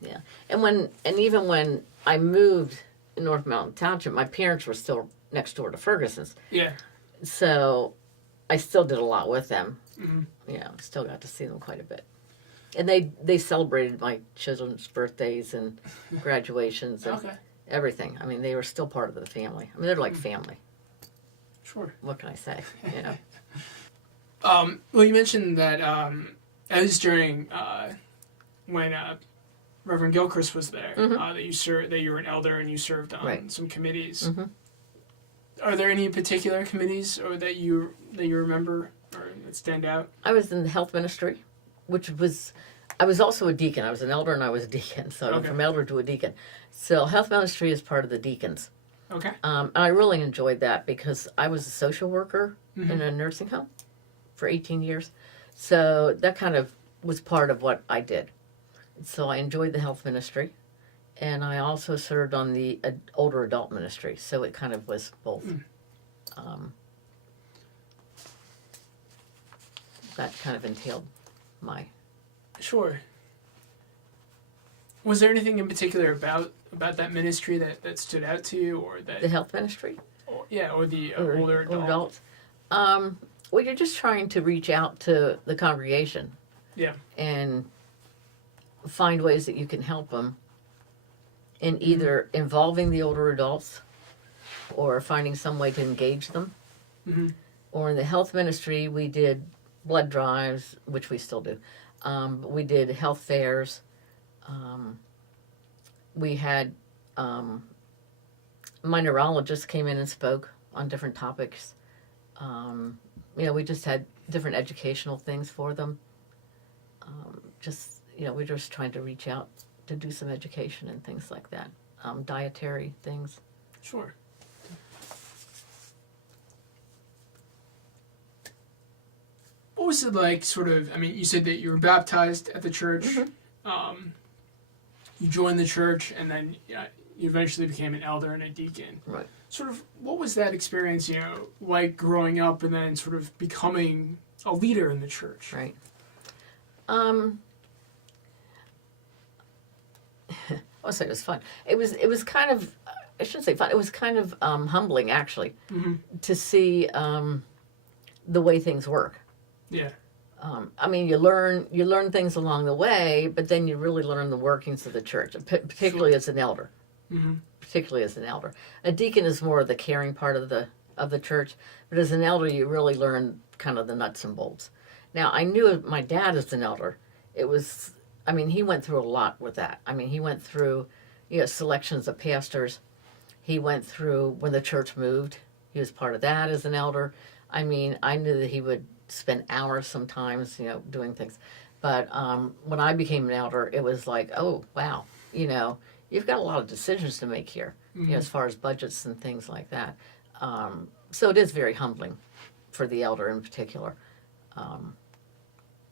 Yeah, and even when I moved in North Mountain Township, my parents were still next door to Ferguson's. Yeah. So I still did a lot with them. Yeah, still got to see them quite a bit. And they celebrated my children's birthdays and graduations and everything. I mean, they were still part of the family. I mean, they're like family. Sure. What can I say? You know. Well, you mentioned that as during when Reverend Gilchrist was there, that you were an elder and you served on some committees. Are there any particular committees or that you remember or that stand out? I was in the health ministry, I was also a deacon. I was an elder and I was a deacon, so I went from elder to a deacon. So health ministry is part of the deacons. Okay. And I really enjoyed that because I was a social worker in a nursing home for 18 years. So that kind of was part of what I did. So I enjoyed the health ministry. And I also served on the older adult ministry. So it kind of was both. That kind of entailed my... Sure. Was there anything in particular about that ministry that stood out to you, or that the health ministry? Or the older adults. Well, you're just trying to reach out to the congregation. Yeah. And find ways that you can help them in either involving the older adults or finding some way to engage them. Or in the health ministry, we did blood drives, which we still do. We did health fairs. We had my neurologist came in and spoke on different topics. We just had different educational things for them. We're just trying to reach out to do some education and things like that. Dietary things. Sure. What was it like, sort of, I mean, you said that you were baptized at the church. You joined the church, and then you eventually became an elder and a deacon. Right. Sort of, what was that experience, like growing up and then sort of becoming a leader in the church? Right. I'll say it was fun. It was kind of, I shouldn't say fun, it was kind of humbling, actually, to see the way things work. Yeah. I mean, you learn things along the way, but then you really learn the workings of the church, particularly as an elder. Particularly as an elder. A deacon is more of the caring part of the church, but as an elder, you really learn kind of the nuts and bolts. Now, I knew my dad as an elder. He went through a lot with that. I mean, he went through, selections of pastors. He went through when the church moved. He was part of that as an elder. I mean, I knew that he would spend hours sometimes, doing things. But when I became an elder, it was like, oh, wow, you've got a lot of decisions to make here, as far as budgets and things like that. So it is very humbling for the elder in particular.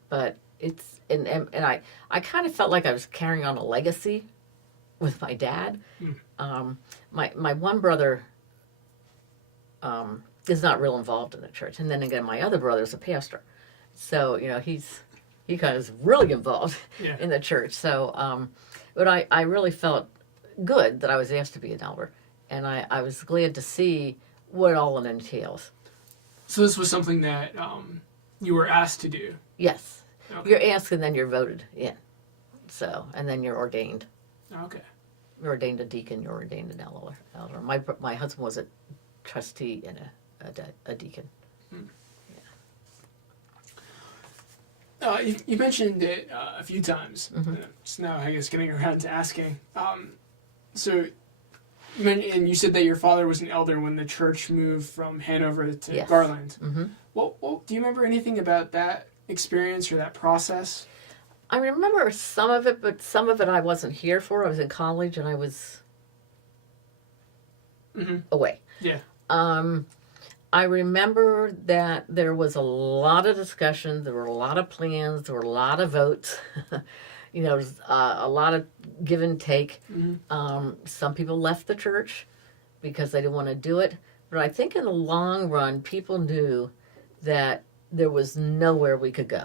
But it's, and I kind of felt like I was carrying on a legacy with my dad. My one brother is not real involved in the church, and then again, my other brother's a pastor, so he kind of is really involved in the church. So, but I really felt good that I was asked to be an elder, and I was glad to see what all it entails. So this was something that you were asked to do? Yes. Okay. You're asked and then you're voted in. So, and then you're ordained. Okay. You're ordained a deacon, you're ordained an elder. My husband was a trustee and a deacon. You mentioned it a few times. Just now, I guess, getting around to asking. So, and you said that your father was an elder when the church moved from Hanover to Garland. Well, do you remember anything about that experience or that process? I remember some of it, but some of it I wasn't here for. I was in college and I was away. Yeah. I remember that there was a lot of discussion. There were a lot of plans. There were a lot of votes. A lot of give and take. Some people left the church because they didn't want to do it. But I think in the long run, people knew that there was nowhere we could go.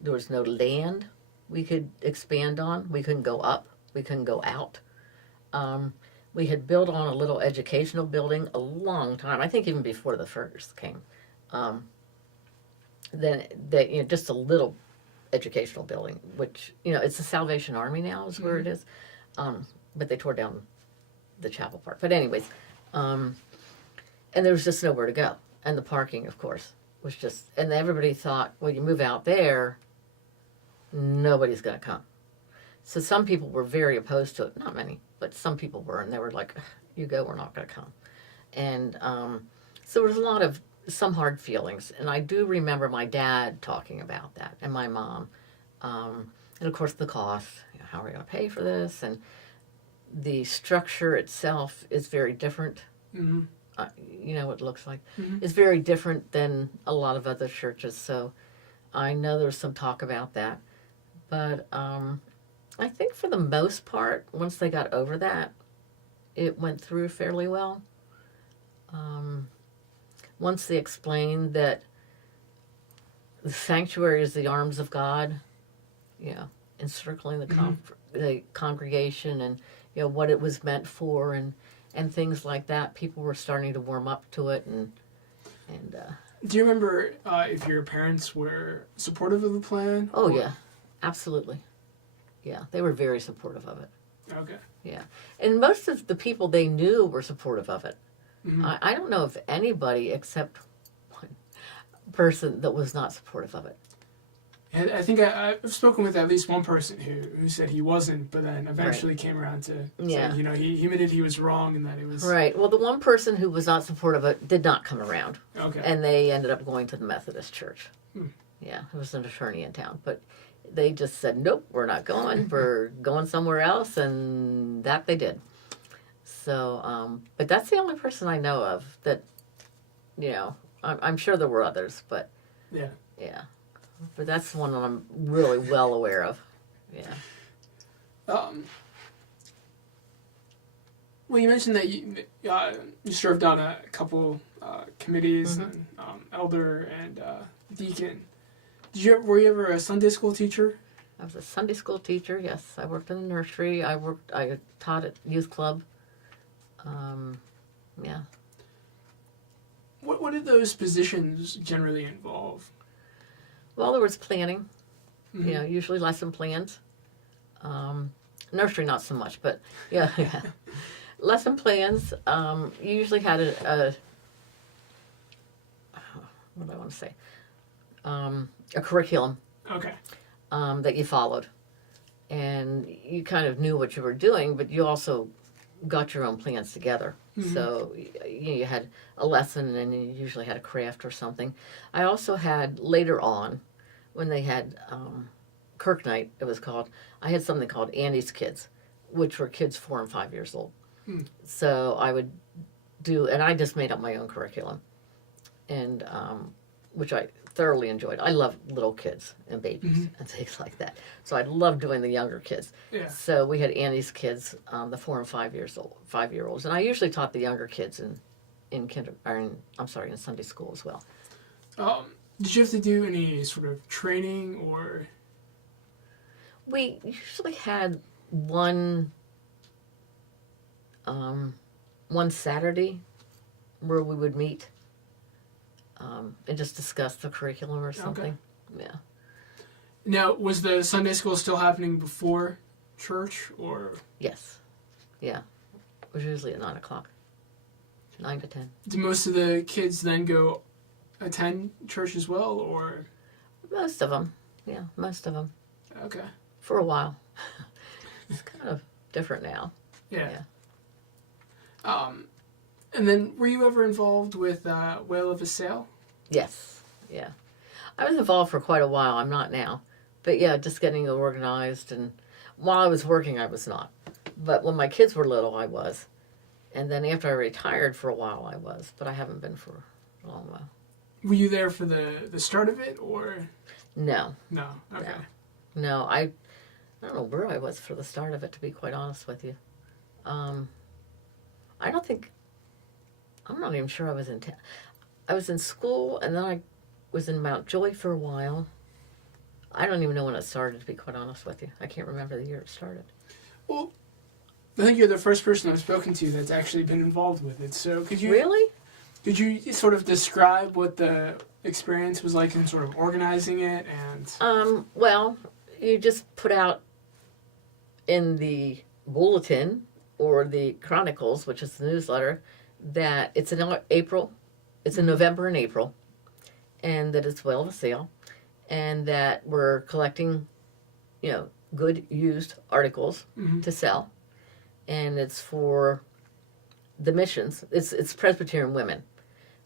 There was no land we could expand on. We couldn't go up. We couldn't go out. We had built on a little educational building a long time. I think even before the first came. Then just a little educational building, which it's the Salvation Army now is where it is, but they tore down the chapel part. But anyways, and there was just nowhere to go, and the parking, of course, was just. And everybody thought, well, you move out there, nobody's going to come. So some people were very opposed to it. Not many, but some people were, and they were like, "You go, we're not going to come." And so there was some hard feelings, and I do remember my dad talking about that, and my mom, and of course the cost. How are we going to pay for this? And the structure itself is very different. What it looks like is very different than a lot of other churches. So I know there's some talk about that, but I think for the most part, once they got over that, it went through fairly well. Once they explained that the sanctuary is the arms of God, encircling the congregation, and what it was meant for, and things like that, people were starting to warm up to it. And do you remember if your parents were supportive of the plan? Oh, yeah, absolutely. Yeah, they were very supportive of it. Okay. Yeah, and most of the people they knew were supportive of it. I don't know of anybody except one person that was not supportive of it. And I think I've spoken with at least one person who said he wasn't, but then eventually came around to saying, he admitted he was wrong and that it was... Right. Well, the one person who was not supportive of it did not come around. Okay. And they ended up going to the Methodist church. Yeah, it was an attorney in town. But they just said, nope, we're not going. We're going somewhere else, and that they did. So, but that's the only person I know of that, I'm sure there were others, but... Yeah. But that's one that I'm really well aware of. Yeah. Well, you mentioned that you served on a couple committees, and elder and deacon. Were you ever a Sunday school teacher? I was a Sunday school teacher. Yes, I worked in the nursery. I taught at youth club. Yeah. What did those positions generally involve? Well, there was planning, usually lesson plans. Nursery, not so much, but yeah. Lesson plans. You usually had what do I want to say? A curriculum. Okay. That you followed. And you kind of knew what you were doing, but you also got your own plans together. So you had a lesson, and you usually had a craft or something. I also had, later on, when they had Kirk Night, it was called, I had something called Annie's Kids, which were kids 4 and 5 years old. So I would do, and I just made up my own curriculum. And which I thoroughly enjoyed. I love little kids and babies and things like that. So I love doing the younger kids. Yeah. So we had Annie's kids, the 4 and 5-year-olds, and I usually taught the younger kids in Sunday school as well. Did you have to do any sort of training or? We usually had one Saturday where we would meet and just discuss the curriculum or something. Okay. Yeah. Now, was the Sunday school still happening before church, or? Yes. Yeah. It was usually at 9 o'clock. 9 to 10. Do most of the kids then go attend church as well, or? Most of them. Yeah, most of them. Okay. For a while. It's kind of different now. Yeah. And then, were you ever involved with Whale of a Sail? Yes. Yeah. I was involved for quite a while. I'm not now. But yeah, just getting organized. And while I was working, I was not. But when my kids were little, I was. And then after I retired for a while, I was. But I haven't been for a long while. Were you there for the start of it, or? No. No. Okay. No, I don't know where I was for the start of it, to be quite honest with you. I'm not even sure I was in I was in school, and then I was in Mount Joy for a while. I don't even know when it started, to be quite honest with you. I can't remember the year it started. Well, I think you're the first person I've spoken to that's actually been involved with it. So could you... Really? Could you sort of describe what the experience was like in sort of organizing it and... Well, you just put out in the bulletin or the Chronicles, which is the newsletter, that it's in April, it's in November and April, and that it's Whale of a Sail, and that we're collecting, good used articles to sell, and it's for the missions. It's Presbyterian women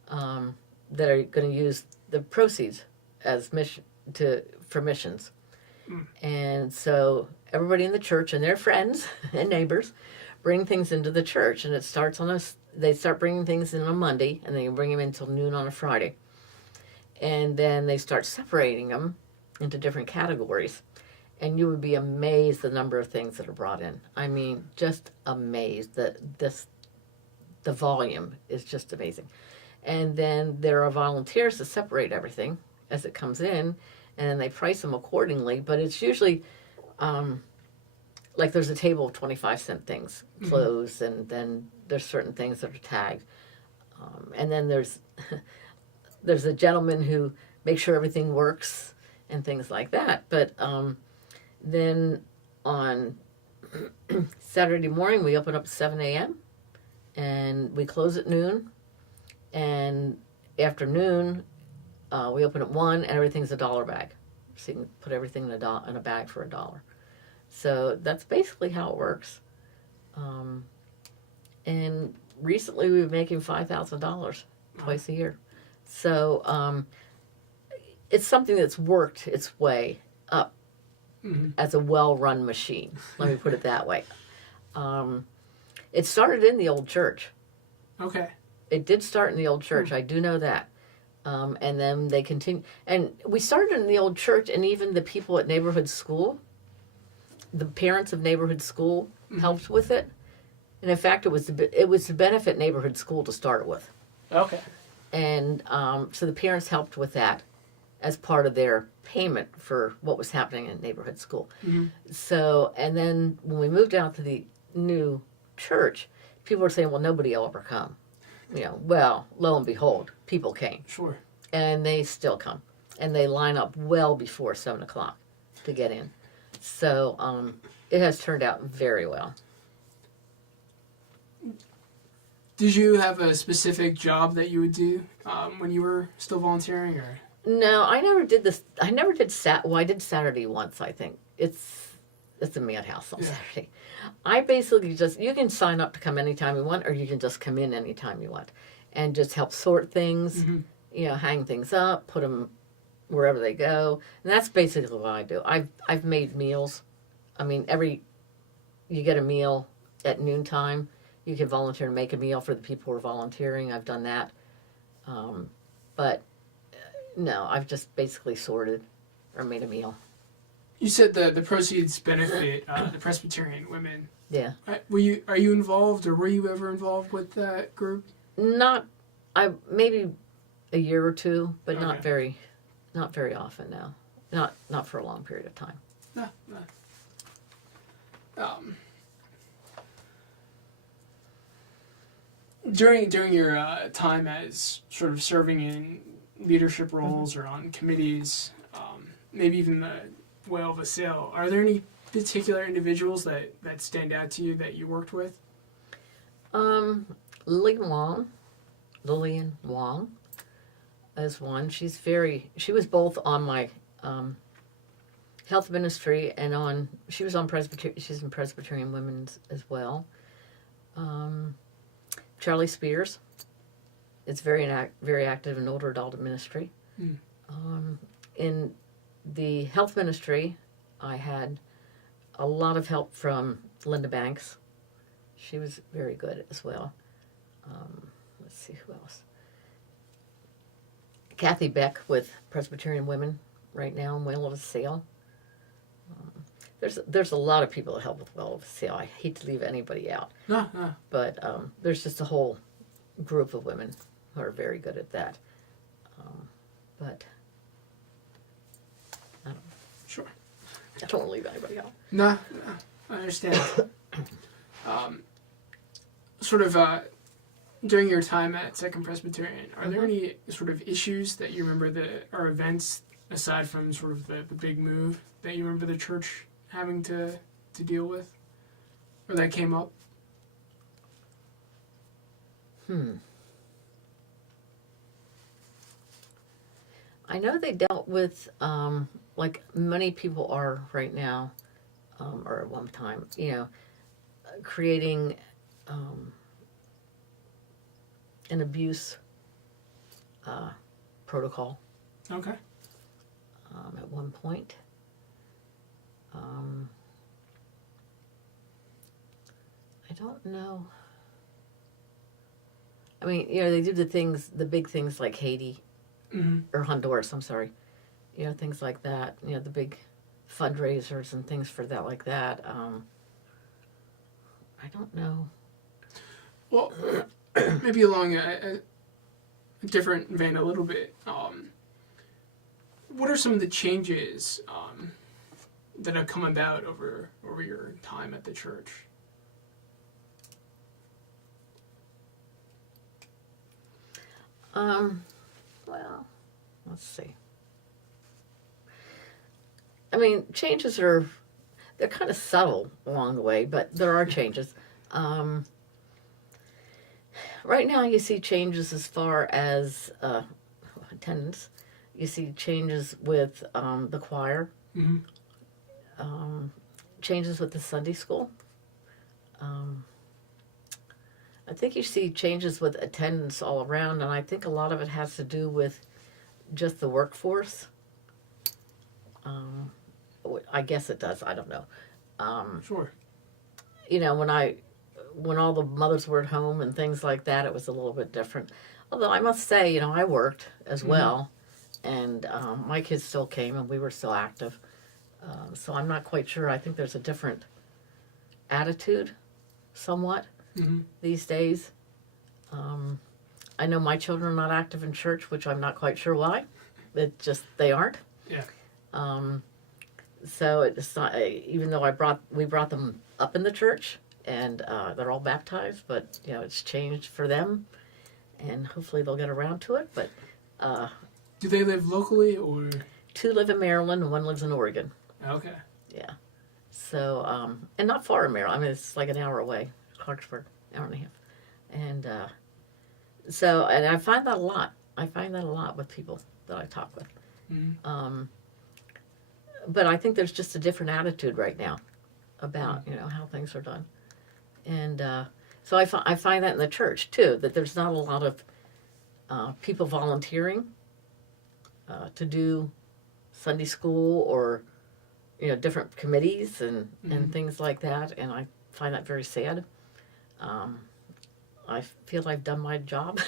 that are going to use the proceeds as for missions. And so everybody in the church and their friends and neighbors bring things into the church, and it starts they start bringing things in on Monday, and then you bring them in until noon on a Friday. And then they start separating them into different categories. And you would be amazed the number of things that are brought in. I mean, just amazed that the volume is just amazing. And then there are volunteers to separate everything as it comes in, and then they price them accordingly. But it's usually like there's a table of 25-cent things, clothes, and then there's certain things that are tagged. And then there's a gentleman who makes sure everything works and things like that. But then on Saturday morning, we open up at 7 a.m. and we close at noon. And after noon, we open at 1, and everything's $1 bag. So you can put everything in a bag for $1. So that's basically how it works. And recently we've been making $5,000 twice a year. So it's something that's worked its way up as a well-run machine. Let me put it that way. It started in the old church. Okay. It did start in the old church. I do know that. And then they continue. And we started in the old church, and even the people at neighborhood school, the parents of neighborhood school helped with it. And in fact, it was to benefit neighborhood school to start with. Okay. And so the parents helped with that as part of their payment for what was happening in neighborhood school. So, and then when we moved out to the new church, people were saying, well, nobody will ever come. Well, lo and behold, people came. Sure. And they still come. And they line up well before 7 o'clock to get in. So it has turned out very well. Did you have a specific job that you would do when you were still volunteering, or? No, I never did this. I never did I did Saturday once, I think. It's a madhouse on Saturday. I basically you can sign up to come anytime you want, or you can just come in anytime you want and just help sort things, hang things up, put them wherever they go. And that's basically what I do. I've made meals. I mean, you get a meal at noontime. You can volunteer to make a meal for the people who are volunteering. I've done that. But No, I've just basically sorted or made a meal. You said the proceeds benefit the Presbyterian women. Yeah. Are you involved, or were you ever involved with that group? Not, maybe a year or two, but Okay. not very often now. Not for a long period of time. No. During your time as sort of serving in leadership roles or on committees, maybe even the Well of a Sale, are there any particular individuals that stand out to you that you worked with? Lillian Wong is one. She was both on my health ministry and she's in Presbyterian Women's as well. Charlie Spears is very active in older adult ministry. In the health ministry, I had a lot of help from Linda Banks. She was very good as well. Let's see who else. Kathy Beck with Presbyterian Women right now in Well of a Sale. There's a lot of people that help with Well of a Sale. I hate to leave anybody out. No. But there's just a whole group of women who are very good at that. But I don't know. Sure. I don't want to leave anybody out. No, I understand. Sort of during your time at Second Presbyterian, are there any sort of issues that you remember or events aside from sort of the big move that you remember the church having to deal with, or that came up? I know they dealt with, like many people are right now, or at one time, creating an abuse protocol. Okay. At one point. I don't know. I mean, they do the big things like Haiti, or Honduras, I'm sorry. Things like that. The big fundraisers and things for that, like that. I don't know. Well, maybe along a different vein a little bit. What are some of the changes that have come about over your time at the church? Well, let's see. I mean, changes they're kind of subtle along the way, but there are changes. Right now you see changes as far as attendance. You see changes with the choir. Changes with the Sunday school. I think you see changes with attendance all around, and I think a lot of it has to do with just the workforce. I guess it does. I don't know. Sure. When all the mothers were at home and things like that, it was a little bit different. Although I must say, I worked as well, and my kids still came, and we were still active. So I'm not quite sure. I think there's a different attitude, somewhat, these days. I know my children are not active in church, which I'm not quite sure why. They aren't. Yeah. So it's not, even though we brought them up in the church, and they're all baptized, but it's changed for them, and hopefully they'll get around to it. But do they live locally, or? 2 live in Maryland and 1 lives in Oregon. Okay. Yeah. So and not far in Maryland. I mean, it's like an hour away, Clarksburg, hour and a half, and and I find that a lot. I find that a lot with people that I talk with. But I think there's just a different attitude right now about how things are done, and so I find that in the church too, that there's not a lot of people volunteering to do Sunday school or different committees and things like that, and I find that very sad. I feel I've done my job.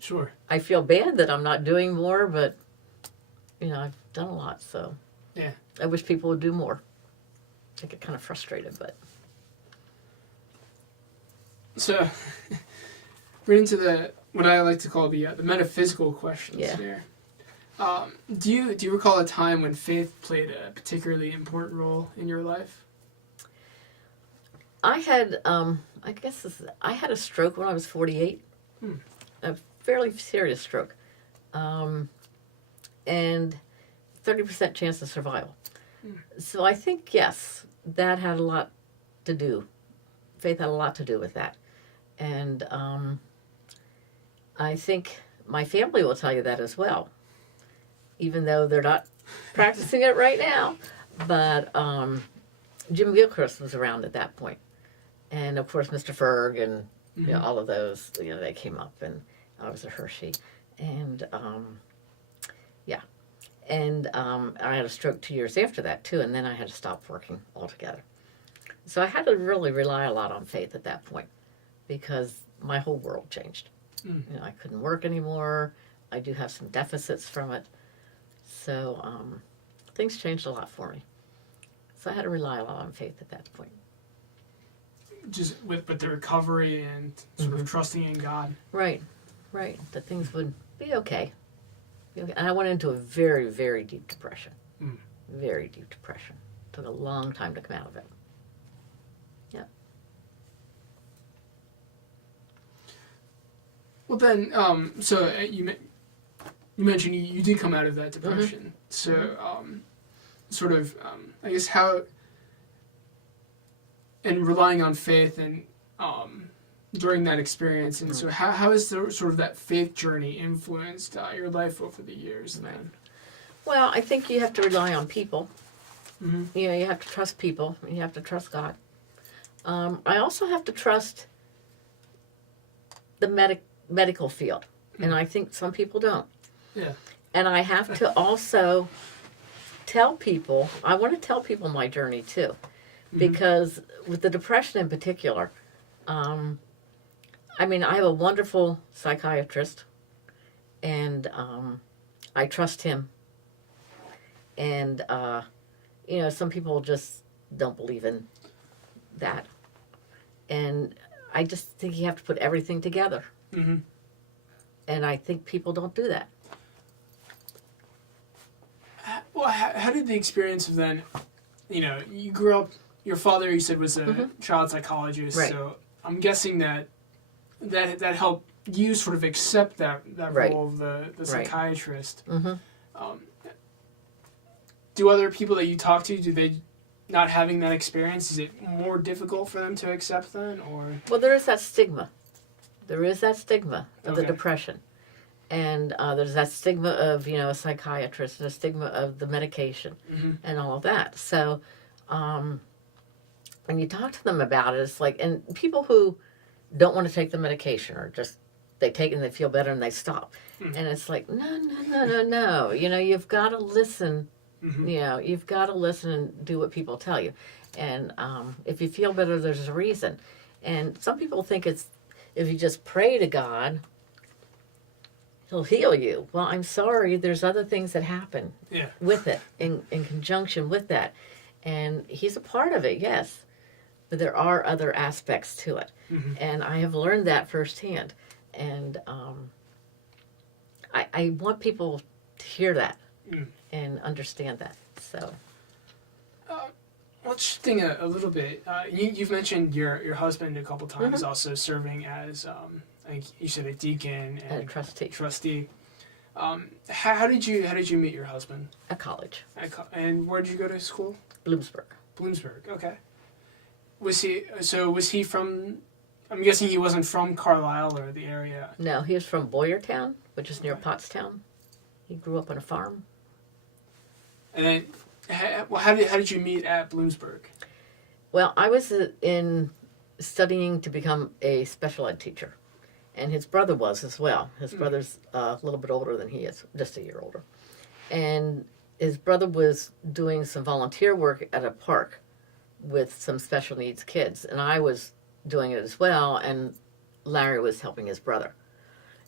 Sure. I feel bad that I'm not doing more, but I've done a lot, so Yeah. I wish people would do more. I get kind of frustrated, but so we're into what I like to call the metaphysical questions here. Do you recall a time when faith played a particularly important role in your life? I had I had a stroke when I was 48, a fairly serious stroke, and 30% chance of survival. So I think, yes, that had a lot to do. Faith had a lot to do with that. And I think my family will tell you that as well, even though they're not practicing it right now. But Jim Gilchrist was around at that point. And, of course, Mr. Ferg and all of those, they came up. And I was a Hershey. And, And I had a stroke 2 years after that, too, and then I had to stop working altogether. So I had to really rely a lot on faith at that point because my whole world changed. I couldn't work anymore. I do have some deficits from it. So things changed a lot for me. So I had to rely a lot on faith at that point. Just with the recovery and sort of trusting in God. Right. That things would be okay. And I went into a very, very deep depression. Very deep depression. Took a long time to come out of it. Yeah. Well, then, so you mentioned you did come out of that depression. So, I guess how, and relying on faith and during that experience, and so how has the sort of that faith journey influenced your life over the years then? Well, I think you have to rely on people. You have to trust people. You have to trust God. I also have to trust the medical field, and I think some people don't. Yeah. And I have to also tell people, I want to tell people my journey too, because with the depression in particular, I have a wonderful psychiatrist, and I trust him. And, some people just don't believe in that. And I just think you have to put everything together. And I think people don't do that. Well, how did the experience of then, you grew up, your father, you said, was a child psychologist, right. So I'm guessing that helped you sort of accept that right. role of the psychiatrist. Mm-hmm. Do other people that you talk to, do they not having that experience, is it more difficult for them to accept then, or? Well, there is that stigma. There is that stigma of the depression. And there's that stigma of, a psychiatrist and a stigma of the medication and all of that. So when you talk to them about it, it's like, and people who don't want to take the medication or just, they take it and they feel better and they stop. And it's like, no. You've got to listen. You've got to listen and do what people tell you. And if you feel better, there's a reason. And some people think it's, if you just pray to God, He'll heal you. Well, I'm sorry, there's other things that happen with it, in conjunction with that. And He's a part of it, yes. But there are other aspects to it. And I have learned that firsthand. And I want people to hear that and understand that. So, well, shifting a little bit, you've mentioned your husband a couple times, also serving as I think you said a deacon and a trustee. How did you meet your husband? At college. And where did you go to school? Bloomsburg. Okay. Was he from? I'm guessing he wasn't from Carlisle or the area. No, he was from Boyertown, which is near Pottstown. He grew up on a farm. And then, how did you meet at Bloomsburg? Well, I was studying to become a special ed teacher, and his brother was as well. His brother's a little bit older than he is, just a year older. And his brother was doing some volunteer work at a park with some special needs kids, and I was doing it as well. And Larry was helping his brother.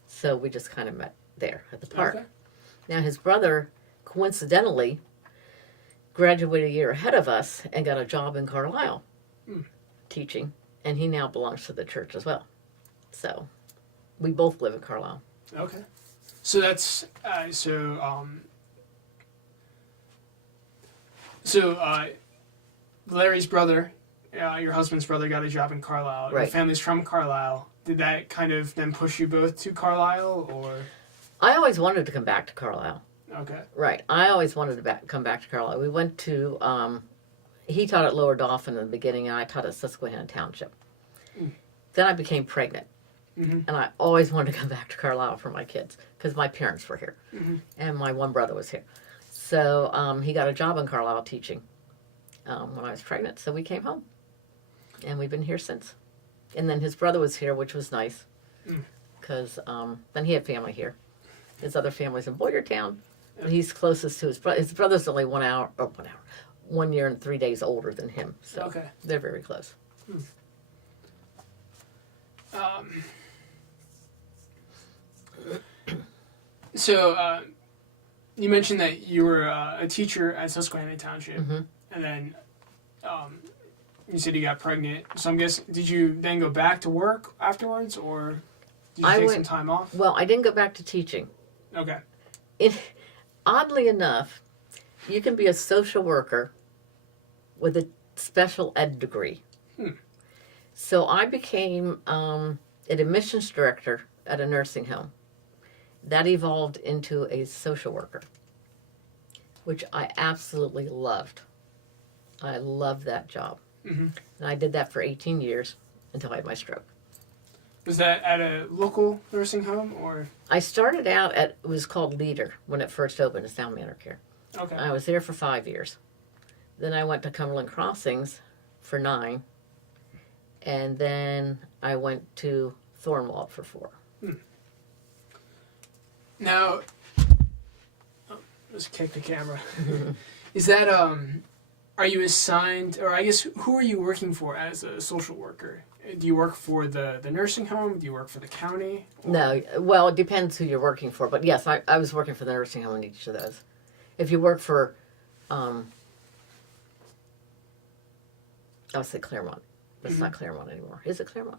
So we just kind of met there at the park. Okay. Now his brother, coincidentally, graduated a year ahead of us and got a job in Carlisle teaching, and he now belongs to the church as well. So we both live in Carlisle. Okay. So that's Larry's brother, your husband's brother, got a job in Carlisle. Right. Your family's from Carlisle. Did that kind of then push you both to Carlisle, or? I always wanted to come back to Carlisle. Okay. Right. I always wanted to come back to Carlisle. We went to, he taught at Lower Dauphin in the beginning, and I taught at Susquehanna Township. Then I became pregnant. And I always wanted to come back to Carlisle for my kids, because my parents were here. And my one brother was here. So he got a job in Carlisle teaching when I was pregnant. So we came home. And we've been here since. And then his brother was here, which was nice. Because then he had family here. His other family's in Boyertown. But he's closest to his brother. His brother's only 1 year and 3 days older than him. So they're very close. So you mentioned that you were a teacher at Susquehanna Township, and then you said you got pregnant. So I'm guessing, did you then go back to work afterwards, or did you take some time off? Well, I didn't go back to teaching. Okay. Oddly enough, you can be a social worker with a special ed degree. So I became an admissions director at a nursing home. That evolved into a social worker, which I absolutely loved. I loved that job. And I did that for 18 years until I had my stroke. Was that at a local nursing home, or? I started out at, it was called Leader when it first opened, as Sound Manor Care. Okay. I was there for 5 years. Then I went to Cumberland Crossings for 9. And then I went to Thornwald for 4. Now, let's kick the camera. Is that, are you assigned, or I guess, who are you working for as a social worker? Do you work for the nursing home? Do you work for the county? Or? No, well, it depends who you're working for. But yes, I was working for the nursing home in each of those. If you work for, I'll say Claremont. But it's not Claremont anymore. Is it Claremont?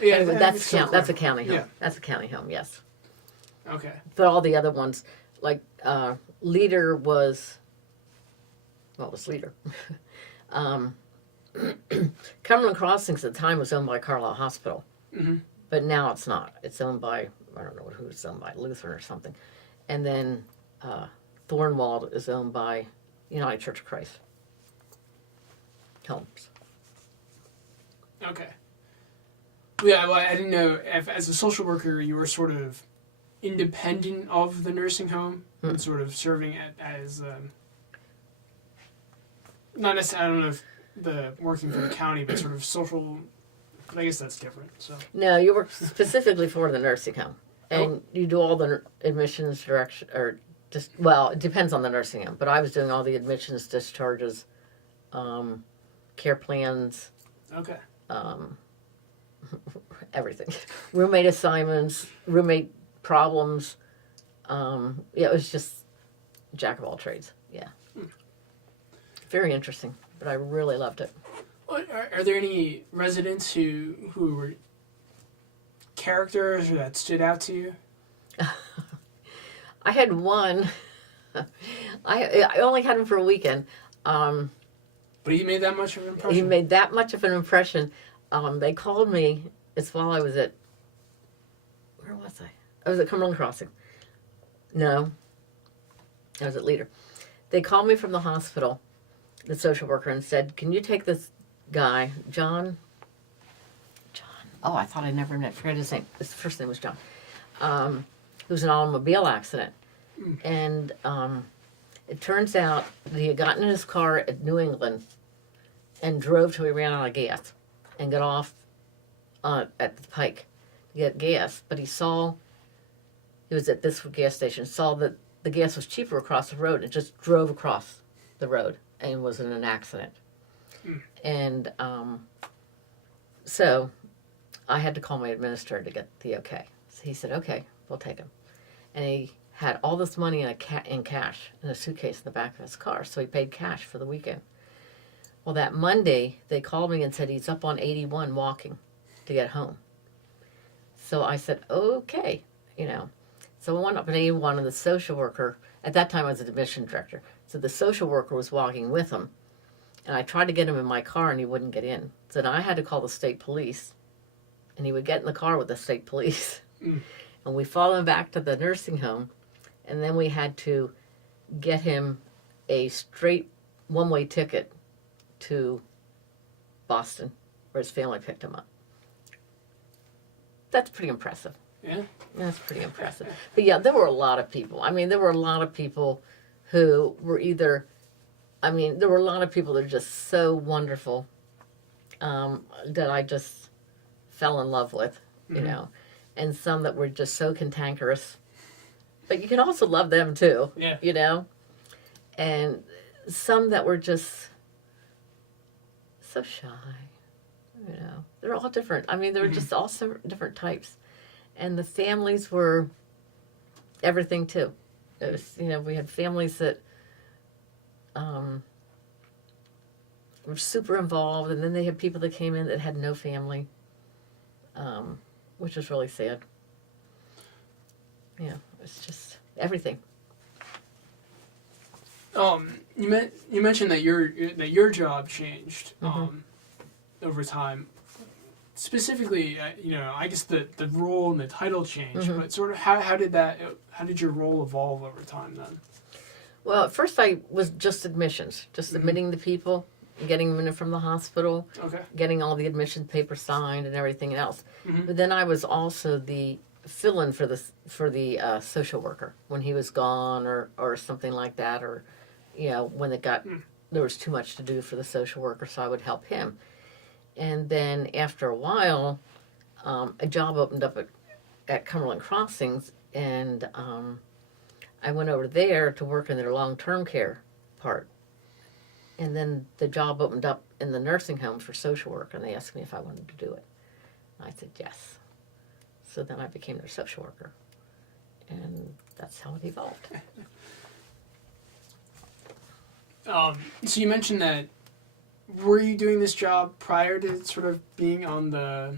Yeah, anyway, that's Claremont. a county home. Yeah. That's a county home, yes. Okay. But all the other ones, like Leader was, what was Leader? Cumberland Crossings at the time was owned by Carlisle Hospital. But now it's not. It's owned by, I don't know who it's owned by, Lutheran or something. And then Thornwald is owned by United Church of Christ. Homes. Okay. Yeah, well, I didn't know if, as a social worker, you were sort of independent of the nursing home and sort of serving as, not necessarily, I don't know if the working for the county, but sort of social, but I guess that's different, so. No, you work specifically for the nursing home. And you do all the admissions direction, or just, well, it depends on the nursing home, but I was doing all the admissions, discharges, care plans, Okay. everything. Roommate assignments, roommate problems. Yeah, it was just jack of all trades. Yeah. Very interesting, but I really loved it. Are there any residents who were characters or that stood out to you? I had one. I only had him for a weekend. But he made that much of an impression? He made that much of an impression. They called me. It's while I was at, where was I? I was at Cumberland Crossing. No. I was at Leader. They called me from the hospital, the social worker, and said, can you take this guy, John? Oh, I thought I never met. Forget his name. His first name was John. It was an automobile accident. And it turns out that he had gotten in his car at New England and drove till he ran out of gas and got off at the Pike to get gas. But he was at this gas station, saw that the gas was cheaper across the road and just drove across the road and was in an accident. And so I had to call my administrator to get the okay. So he said, okay, we'll take him. And he had all this money in cash in a suitcase in the back of his car, so he paid cash for the weekend. Well, that Monday, they called me and said he's up on 81 walking to get home. So I said, okay, you know. So I went up at 81, and the social worker, at that time I was an admission director, so the social worker was walking with him. And I tried to get him in my car, and he wouldn't get in. So then I had to call the state police, and he would get in the car with the state police. Mm. And we followed him back to the nursing home, and then we had to get him a straight one-way ticket to Boston, where his family picked him up. That's pretty impressive. Yeah. That's pretty impressive. But yeah, there were a lot of people. I mean, there were a lot of people who were either, there were a lot of people that are just so wonderful that I just fell in love with, you know, and some that were just so cantankerous. But you can also love them too, you know, and some that were just so shy, you know. They're all different. I mean, they were just all so different types. And the families were everything too. It was, you know, we had families that were super involved, and then they had people that came in that had no family, which was really sad. Yeah, it's just everything. You mentioned that your job changed over time. Specifically, you know, I guess the role and the title changed, but sort of how did your role evolve over time then? Well, at first I was just admissions, just admitting the people, getting them in from the hospital, getting all the admission papers signed and everything else. But then I was also the fill-in for the social worker when he was gone or something like that, or you know, when there was too much to do for the social worker, so I would help him. And then after a while, a job opened up at Cumberland Crossings, and I went over there to work in their long-term care part. And then the job opened up in the nursing home for social work, and they asked me if I wanted to do it. And I said yes. So then I became their social worker, and that's how it evolved. So you mentioned that, were you doing this job prior to sort of being on the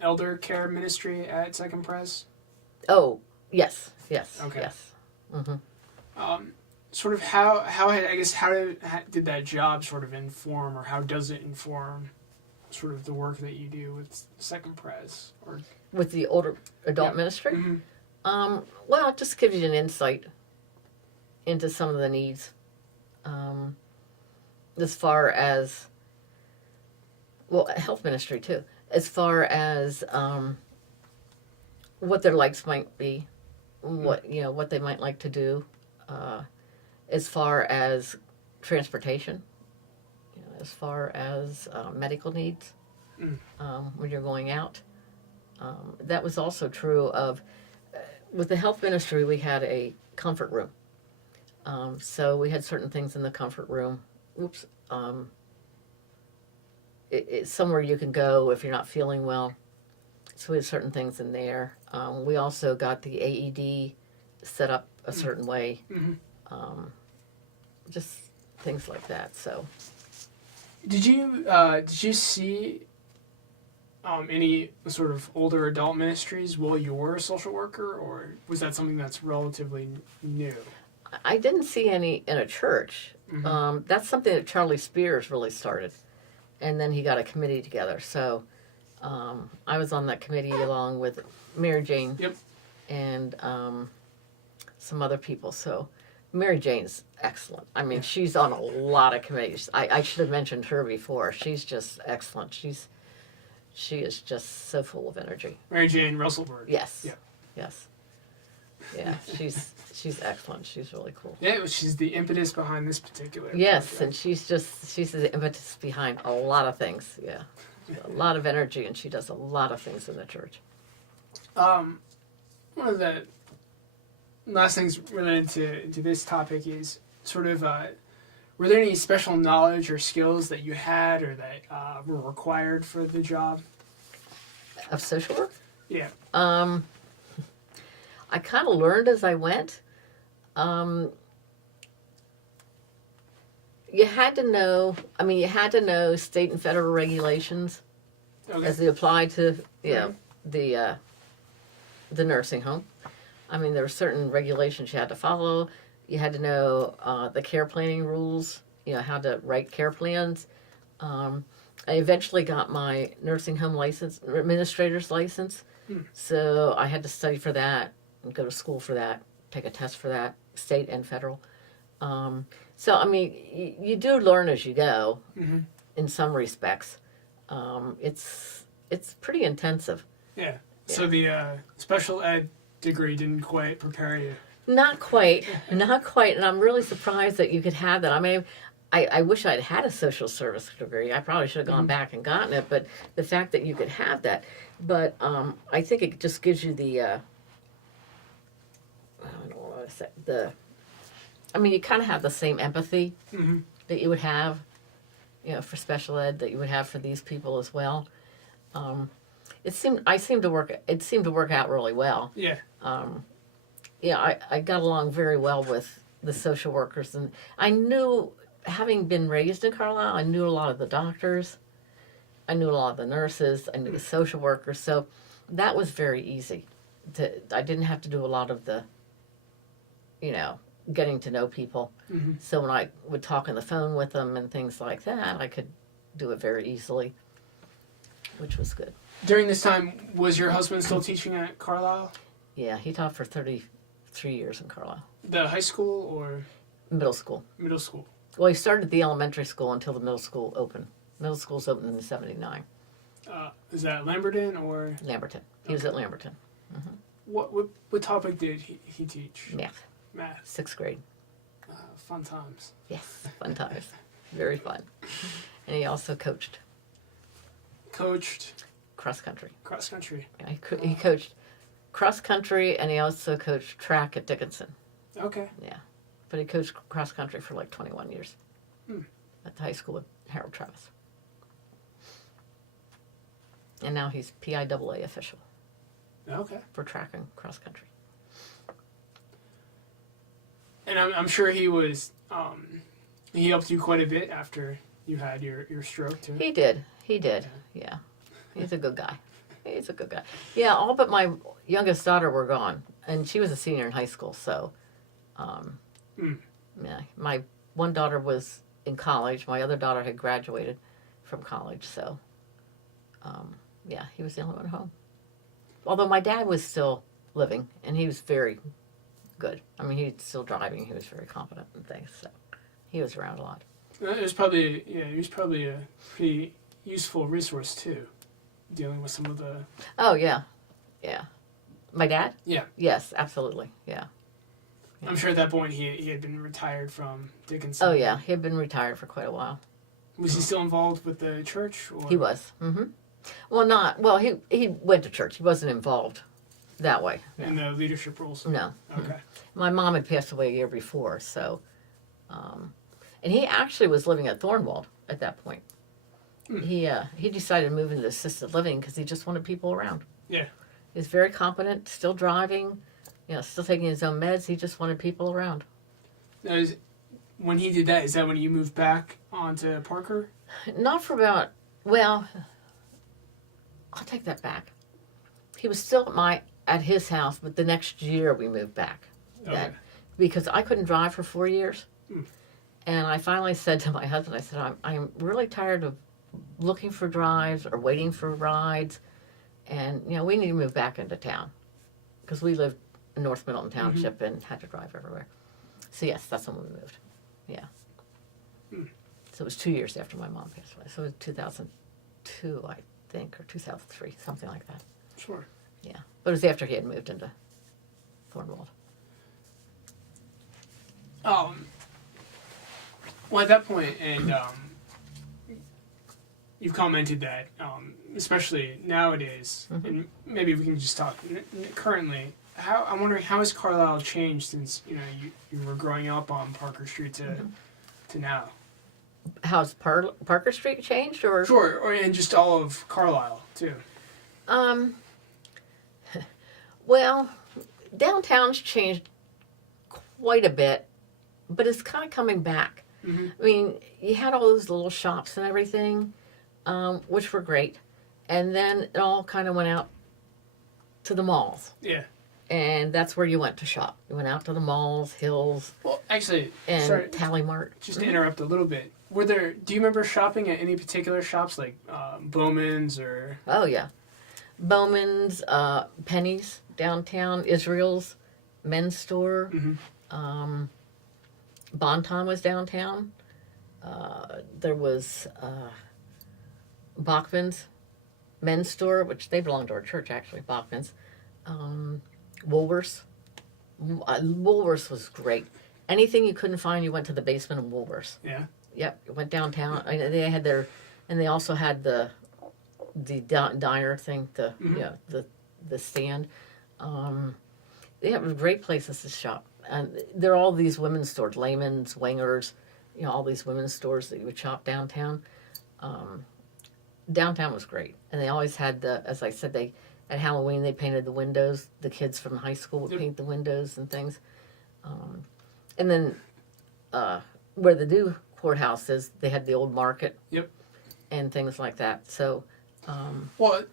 elder care ministry at Second Pres? Oh, yes. Okay. Yes. Sort of how did that job sort of inform, or how does it inform sort of the work that you do with Second Pres? Or with the older adult ministry? Well, it just gives you an insight into some of the needs. As far as, well, health ministry too, as far as what their likes might be, what they might like to do, as far as transportation, as far as medical needs when you're going out. That was also true of, with the health ministry, we had a comfort room. So we had certain things in the comfort room. It's somewhere you can go if you're not feeling well. So we had certain things in there. We also got the AED set up a certain way. Just things like that. So, did you see any sort of older adult ministries while you were a social worker, or was that something that's relatively new? I didn't see any in a church. That's something that Charlie Spears really started. And then he got a committee together. So I was on that committee along with Mary Jane and some other people. So Mary Jane's excellent. I mean, she's on a lot of committees. I should have mentioned her before. She's just excellent. She is just so full of energy. Mary Jane Russellberg. Yes. Yes. Yeah, she's excellent. She's really cool. Yeah, she's the impetus behind this particular project. And she's the impetus behind a lot of things. Yeah, a lot of energy, and she does a lot of things in the church. One of the last things related to this topic is sort of, were there any special knowledge or skills that you had or that were required for the job? of social work. Yeah. I kind of learned as I went. You had to know. I mean, you had to know state and federal regulations Okay. as they apply to the nursing home. I mean, there were certain regulations you had to follow. You had to know the care planning rules. How to write care plans. I eventually got my nursing home license, administrator's license. So I had to study for that and go to school for that, take a test for that, state and federal. So, I mean, you do learn as you go in some respects. It's pretty intensive. Yeah. So the special ed degree didn't quite prepare you. Not quite. And I'm really surprised that you could have that. I mean, I wish I'd had a social service degree. I probably should have gone back and gotten it. But the fact that you could have that. But I think it just gives you the, I don't know what to say, you kind of have the same empathy that you would have, for special ed that you would have for these people as well. It seemed to work out really well. Yeah. I got along very well with the social workers, and I knew, having been raised in Carlisle, I knew a lot of the doctors, I knew a lot of the nurses, I knew the social workers, so that was very easy. I didn't have to do a lot of the, getting to know people. So when I would talk on the phone with them and things like that, I could do it very easily, which was good. During this time, was your husband still teaching at Carlisle? Yeah, he taught for 33 years in Carlisle. The high school or? Middle school. Middle school. Well, he started the elementary school until the middle school opened. Middle school's opened in '79. Is that Lamberton or? Lamberton. He was at Lamberton. What topic did he teach? Math. Math. 6th grade. Fun times. Yes, fun times. Very fun. And he also coached. Coached? Cross country. Cross country. He coached cross country, and he also coached track at Dickinson. Okay. Yeah. But he coached cross country for like 21 years at the high school with Harold Travis. And now he's PIAA official. Okay. For track and cross country. And I'm sure he was, he helped you quite a bit after you had your stroke too. He did. Yeah. He's a good guy. Yeah, all but my youngest daughter were gone. And she was a senior in high school, so, yeah. My one daughter was in college. My other daughter had graduated from college, so, yeah, he was the only one home. Although my dad was still living, and he was very good. I mean, he was still driving. He was very competent and things, so he was around a lot. He was probably a pretty useful resource too, dealing with some of the. Oh yeah. My dad? Yeah. Yes, absolutely. Yeah. I'm sure at that point he had been retired from Dickinson. Oh yeah, he had been retired for quite a while. Was he still involved with the church? Or? He was. Well, he went to church. He wasn't involved that way. No. In the leadership roles? No. Okay. My mom had passed away a year before, so, and he actually was living at Thornwald at that point. He decided to move into assisted living because he just wanted people around. Yeah. He was very competent, still driving, still taking his own meds. He just wanted people around. Now, when he did that, is that when you moved back onto Parker? Not for about, well, I'll take that back. He was still at his house, but the next year we moved back. Okay. Because I couldn't drive for 4 years. And I finally said to my husband, I said, I'm really tired of looking for drives or waiting for rides. And, we need to move back into town. Because we lived in North Middleton Township and had to drive everywhere. So, yes, that's when we moved. Yeah. So it was 2 years after my mom passed away. So it was 2002, I think, or 2003, something like that. Sure. Yeah. But it was after he had moved into Thornwald. Well, at that point, and you've commented that, especially nowadays, and maybe we can just talk currently. I'm wondering, how has Carlisle changed since you were growing up on Parker Street to now? How's Parker Street changed, or? Sure, and just all of Carlisle too. Well, downtown's changed quite a bit, but it's kind of coming back. Mm-hmm. I mean, you had all those little shops and everything, which were great, and then it all kind of went out to the malls. Yeah. And that's where you went to shop. You went out to the malls, Hills, Well, actually, and sorry, Tally Mart. just to interrupt a little bit. Do you remember shopping at any particular shops like Bowman's or? Oh, yeah. Bowman's, Penny's downtown, Israel's, Men's Store. Mm-hmm. Bonton was downtown. There was Bachman's Men's Store, which they belong to our church, actually, Bachman's. Woolworths. Woolworths was great. Anything you couldn't find, you went to the basement of Woolworths. Yeah. Yep, you went downtown. They had and they also had the diner thing, the stand. They have great places to shop, and there are all these women's stores, Lehman's, Wingers, all these women's stores that you would shop downtown. Downtown was great, and they always had as I said, at Halloween they painted the windows. The kids from high school would paint the windows and things, and then where the new courthouse is, they had the old market. Yep. And things like that. So, what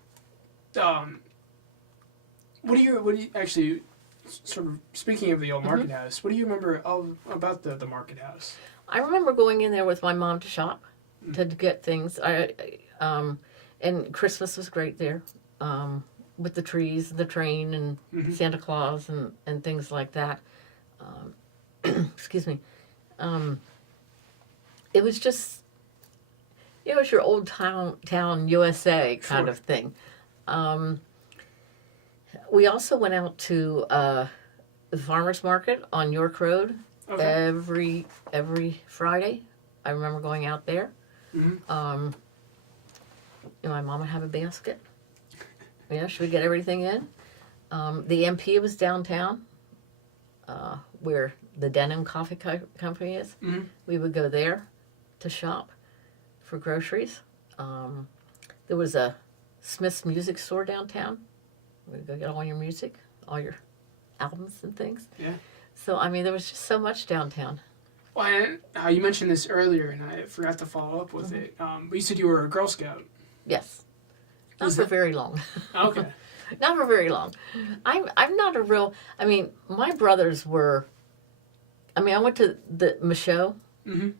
do you actually, sort of speaking of the old market house, what do you remember about the market house? I remember going in there with my mom to shop, to get things. And Christmas was great there, with the trees, the train, and Santa Claus, and things like that. Excuse me. It was just, it was your old town USA kind of thing. We also went out to the farmers market on York Road every Friday. I remember going out there. My mom would have a basket. She would get everything in. The MP was downtown, where the Denim Coffee Company is. We would go there to shop for groceries. There was a Smith's music store downtown. We'd go get all your music, all your albums and things. Yeah. So, there was just so much downtown. Well, you mentioned this earlier, and I forgot to follow up with it. You said you were a Girl Scout. Yes. Not for very long. Okay. Not for very long. I'm not a real... my brothers were... I went to the Michaud, the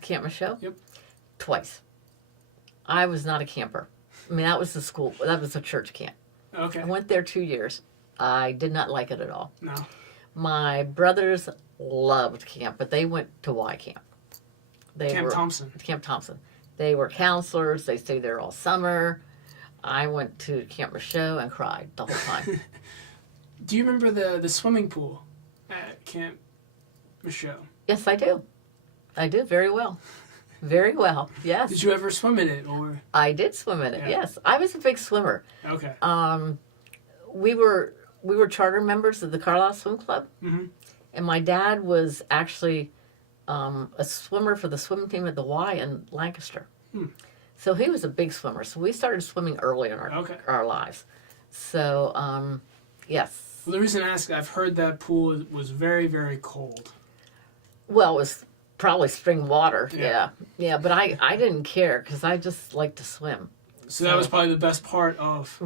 Camp Michaud, twice. I was not a camper. That was the school. That was the church camp. Okay. I went there 2 years. I did not like it at all. No. My brothers loved camp, but they went to Y Camp. Camp Thompson. Camp Thompson. They were counselors. They stayed there all summer. I went to Camp Michaud and cried the whole time. Do you remember the swimming pool at Camp Michaud? Yes, I do. I do very well. Very well, yes. Did you ever swim in it, or? I did swim in it, yes. I was a big swimmer. Okay. We were charter members of the Carlisle Swim Club, and my dad was actually a swimmer for the swim team at the Y in Lancaster. So he was a big swimmer. So we started swimming early in our lives. So, yes. Well, the reason I ask, I've heard that pool was very, very cold. Well, it was probably spring water, yeah. But I didn't care because I just liked to swim. So that was probably the best part of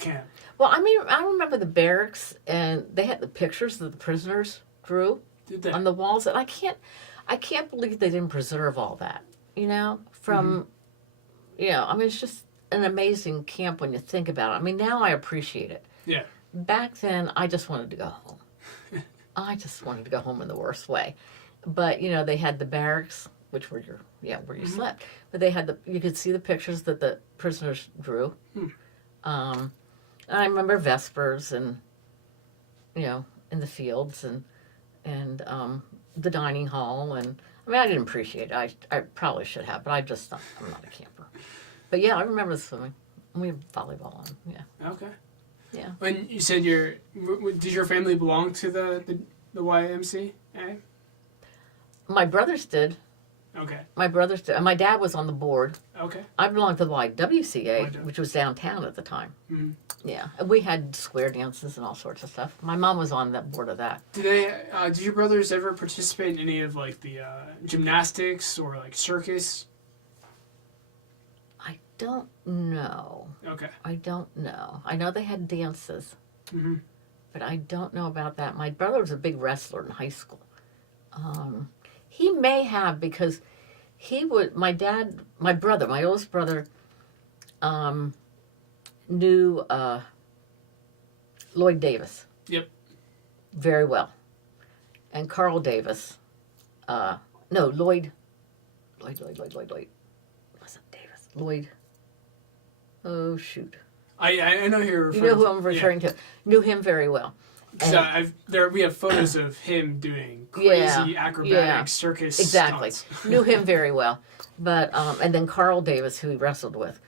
camp. Well, I remember the barracks, and they had the pictures that the prisoners drew on the walls, and I can't believe they didn't preserve all that. From it's just an amazing camp when you think about it. Now I appreciate it. Yeah. Back then, I just wanted to go home. I just wanted to go home in the worst way. But, they had the barracks, which were where you slept. But they had you could see the pictures that the prisoners drew. And I remember Vespers and, in the fields and the dining hall. And, I didn't appreciate it. I probably should have, but I'm not a camper. But, yeah, I remember the swimming. We had volleyball on, yeah. Okay. Yeah. When you said did your family belong to the YMCA? My brothers did. Okay. My brothers did. And my dad was on the board. Okay. I belonged to the YWCA, YW. which was downtown at the time. Mm-hmm. Yeah. And we had square dances and all sorts of stuff. My mom was on that board of that. Did your brothers ever participate in any of like the gymnastics or like circus? I don't know. Okay. I don't know. I know they had dances, Mm-hmm. but I don't know about that. My brother was a big wrestler in high school. He may have, because he would. My oldest brother, knew Lloyd Davis. Yep. Very well, and Carl Davis. No, Lloyd. Lloyd. Wasn't Davis. Lloyd. Oh shoot. I know who you're referring You know who to. I'm referring to. Knew him very well. Because we have photos of him doing crazy acrobatic circus exactly. stunts. Knew him very well, but and then Carl Davis, who he wrestled with,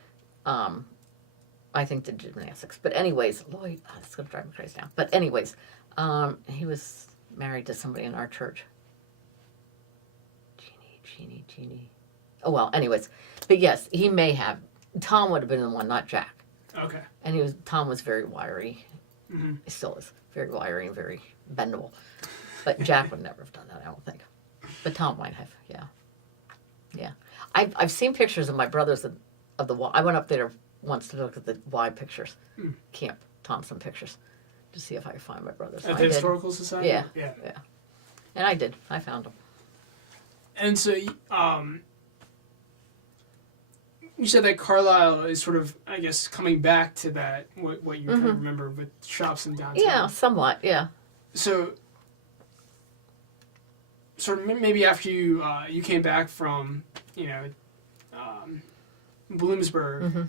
I think did gymnastics. But anyways, Lloyd, that's gonna drive me crazy now. But anyways, he was married to somebody in our church. Jeannie. Oh well, anyways, but yes, he may have. Tom would have been the one, not Jack. Okay. And Tom was very wiry. Mm-hmm. He still is very wiry and very bendable. But Jack would never have done that, I don't think. But Tom might have, yeah. I've seen pictures of my brothers of the Y. I went up there once to look at the Y pictures, Camp Thompson pictures, to see if I could find my brothers. At the Historical Society? Yeah. And I did. I found them. And so, you said that Carlisle is sort of, I guess, coming back to that, what you kind of remember with shops in downtown. Yeah, somewhat, yeah. So, sort of maybe after you came back from, Bloomsburg,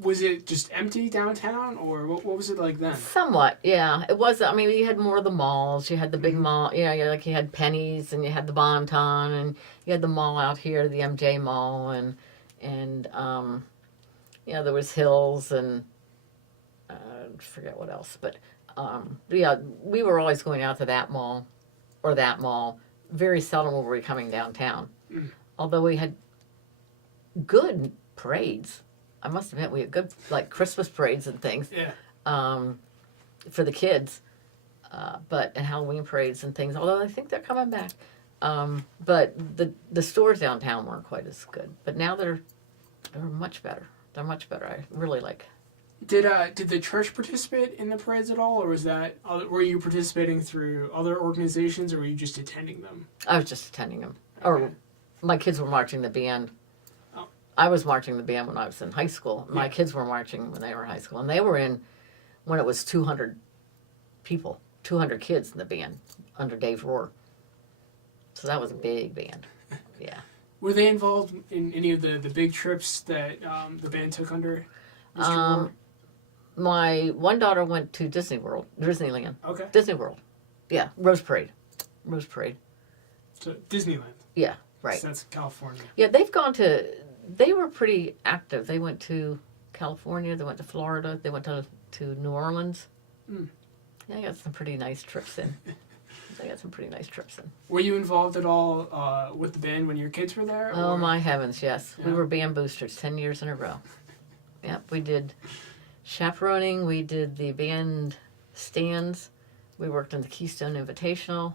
was it just empty downtown, or what was it like then? Somewhat, yeah. It was, I mean, you had more of the malls. You had the big mall, you had Penny's, and you had the Bon-Ton, and you had the mall out here, the MJ Mall, and there was Hills, and I forget what else, but we were always going out to that mall or that mall. Very seldom were we coming downtown, although we had good parades. I must admit, we had good like Christmas parades and things for the kids, and Halloween parades and things. Although I think they're coming back. But the stores downtown weren't quite as good. But now they're much better. They're much better. I really like. Did the church participate in the parades at all, or were you participating through other organizations, or were you just attending them? I was just attending them. Okay. Or my kids were marching the band. Oh. I was marching the band when I was in high school. My kids were marching when they were in high school, and they were in when it was 200 people, 200 kids in the band under Dave Rohr. So that was a big band. Yeah. Were they involved in any of the big trips that the band took under Mr. Rohr? My one daughter went to Disneyland. Okay. Disney World. Yeah, Rose Parade. So Disneyland. Yeah, right. So that's California. Yeah, they were pretty active. They went to California, they went to Florida, they went to New Orleans. Yeah, they got some pretty nice trips in. Were you involved at all with the band when your kids were there? Oh, my heavens, yes. Yeah. We were band boosters 10 years in a row. Yep, we did chaperoning, we did the band stands, we worked in the Keystone Invitational.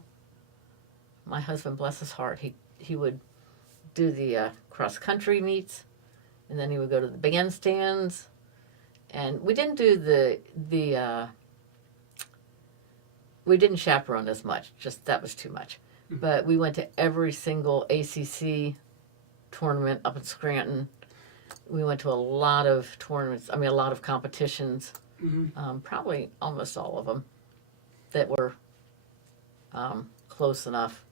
My husband, bless his heart, he would do the cross-country meets, and then he would go to the bandstands. And we didn't do we didn't chaperone as much, just that was too much. But we went to every single ACC tournament up in Scranton. We went to a lot of tournaments, a lot of competitions, probably almost all of them that were close enough.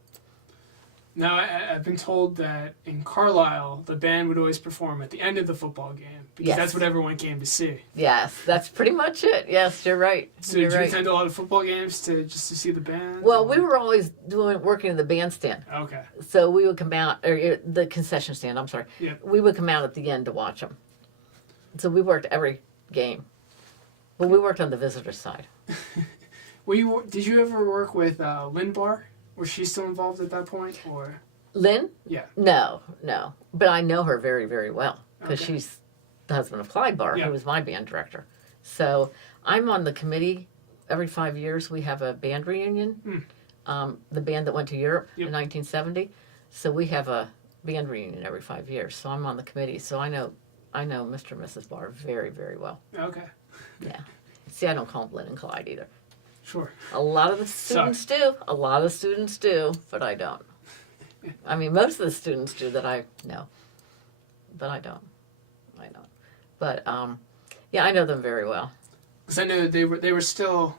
Now, I've been told that in Carlisle, the band would always perform at the end of the football game, because that's what everyone came to see. Yes, that's pretty much it. Yes, you're right. So did you attend a lot of football games just to see the band? Well, we were always working in the bandstand. Okay. So we would come out, or the concession stand, I'm sorry. Yep. We would come out at the end to watch them. So we worked every game. Well, we worked on the visitor side. Did you ever work with Lynn Barr? Was she still involved at that point, or? Lynn? Yeah. No. But I know her very, very well because Okay. she's the husband of Clyde Barr, Yeah. who was my band director. So I'm on the committee. Every 5 years we have a band reunion. The band that went to Europe in 1970. So we have a band reunion every 5 years. So I'm on the committee. So I know Mr. and Mrs. Barr very, very well. Okay. Yeah. See, I don't call them Lynn and Clyde either. Sure. A lot of the students do. A lot of students do, but I don't. I mean, most of the students do that I know, but I don't. But yeah, I know them very well. Because I know they were still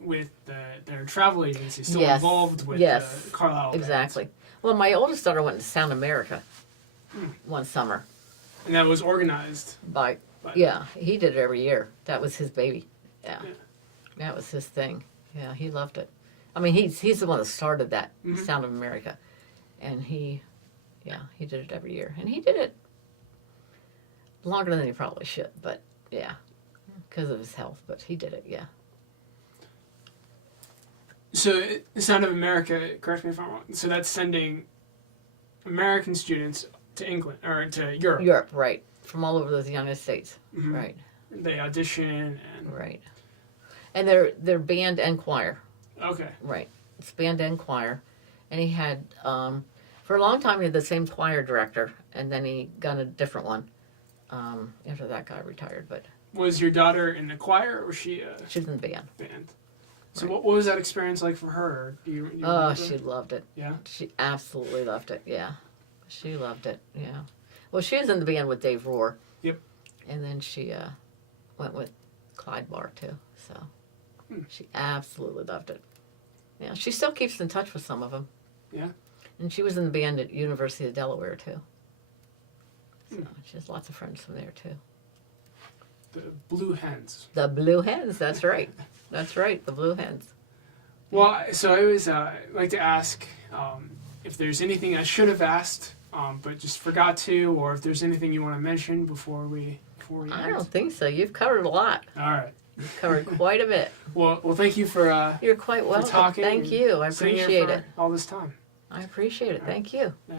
with their travel agency, still involved with Carlyle. Exactly. Well, my oldest daughter went to Sound America one summer. And that was organized By he did it every year. That was his baby. Yeah. That was his thing. Yeah, he loved it. I mean, he's the one that started that Sound of America, and he did it every year, and he did it longer than he probably should, but yeah, because of his health. But he did it. Yeah. So, Sound of America, correct me if I'm wrong, so that's sending American students to England, or to Europe. Europe, right. From all over the United States. Mm-hmm. Right. They audition and... Right. And they're band and choir. Okay. Right. It's band and choir. And he had, for a long time, he had the same choir director, and then he got a different one after that guy retired. But Was your daughter in the choir, or was she she was in the band. So Right. what was that experience like for her? Do you remember? She loved it. Yeah? She absolutely loved it, yeah. She loved it, yeah. Well, she was in the band with Dave Rohr. Yep. And then she went with Clyde Barr, too. So she absolutely loved it. Yeah, she still keeps in touch with some of them. Yeah? And she was in the band at University of Delaware, too. So she has lots of friends from there, too. The Blue Hens. The Blue Hens, that's right. That's right, the Blue Hens. Well, so I always like to ask if there's anything I should have asked, but just forgot to, or if there's anything you want to mention before we I end. don't think so. You've covered a lot. All right. You've covered quite a bit. Well, thank you for You're quite welcome. talking. Thank you. I sitting here appreciate for it. all this time. I appreciate it. Thank you.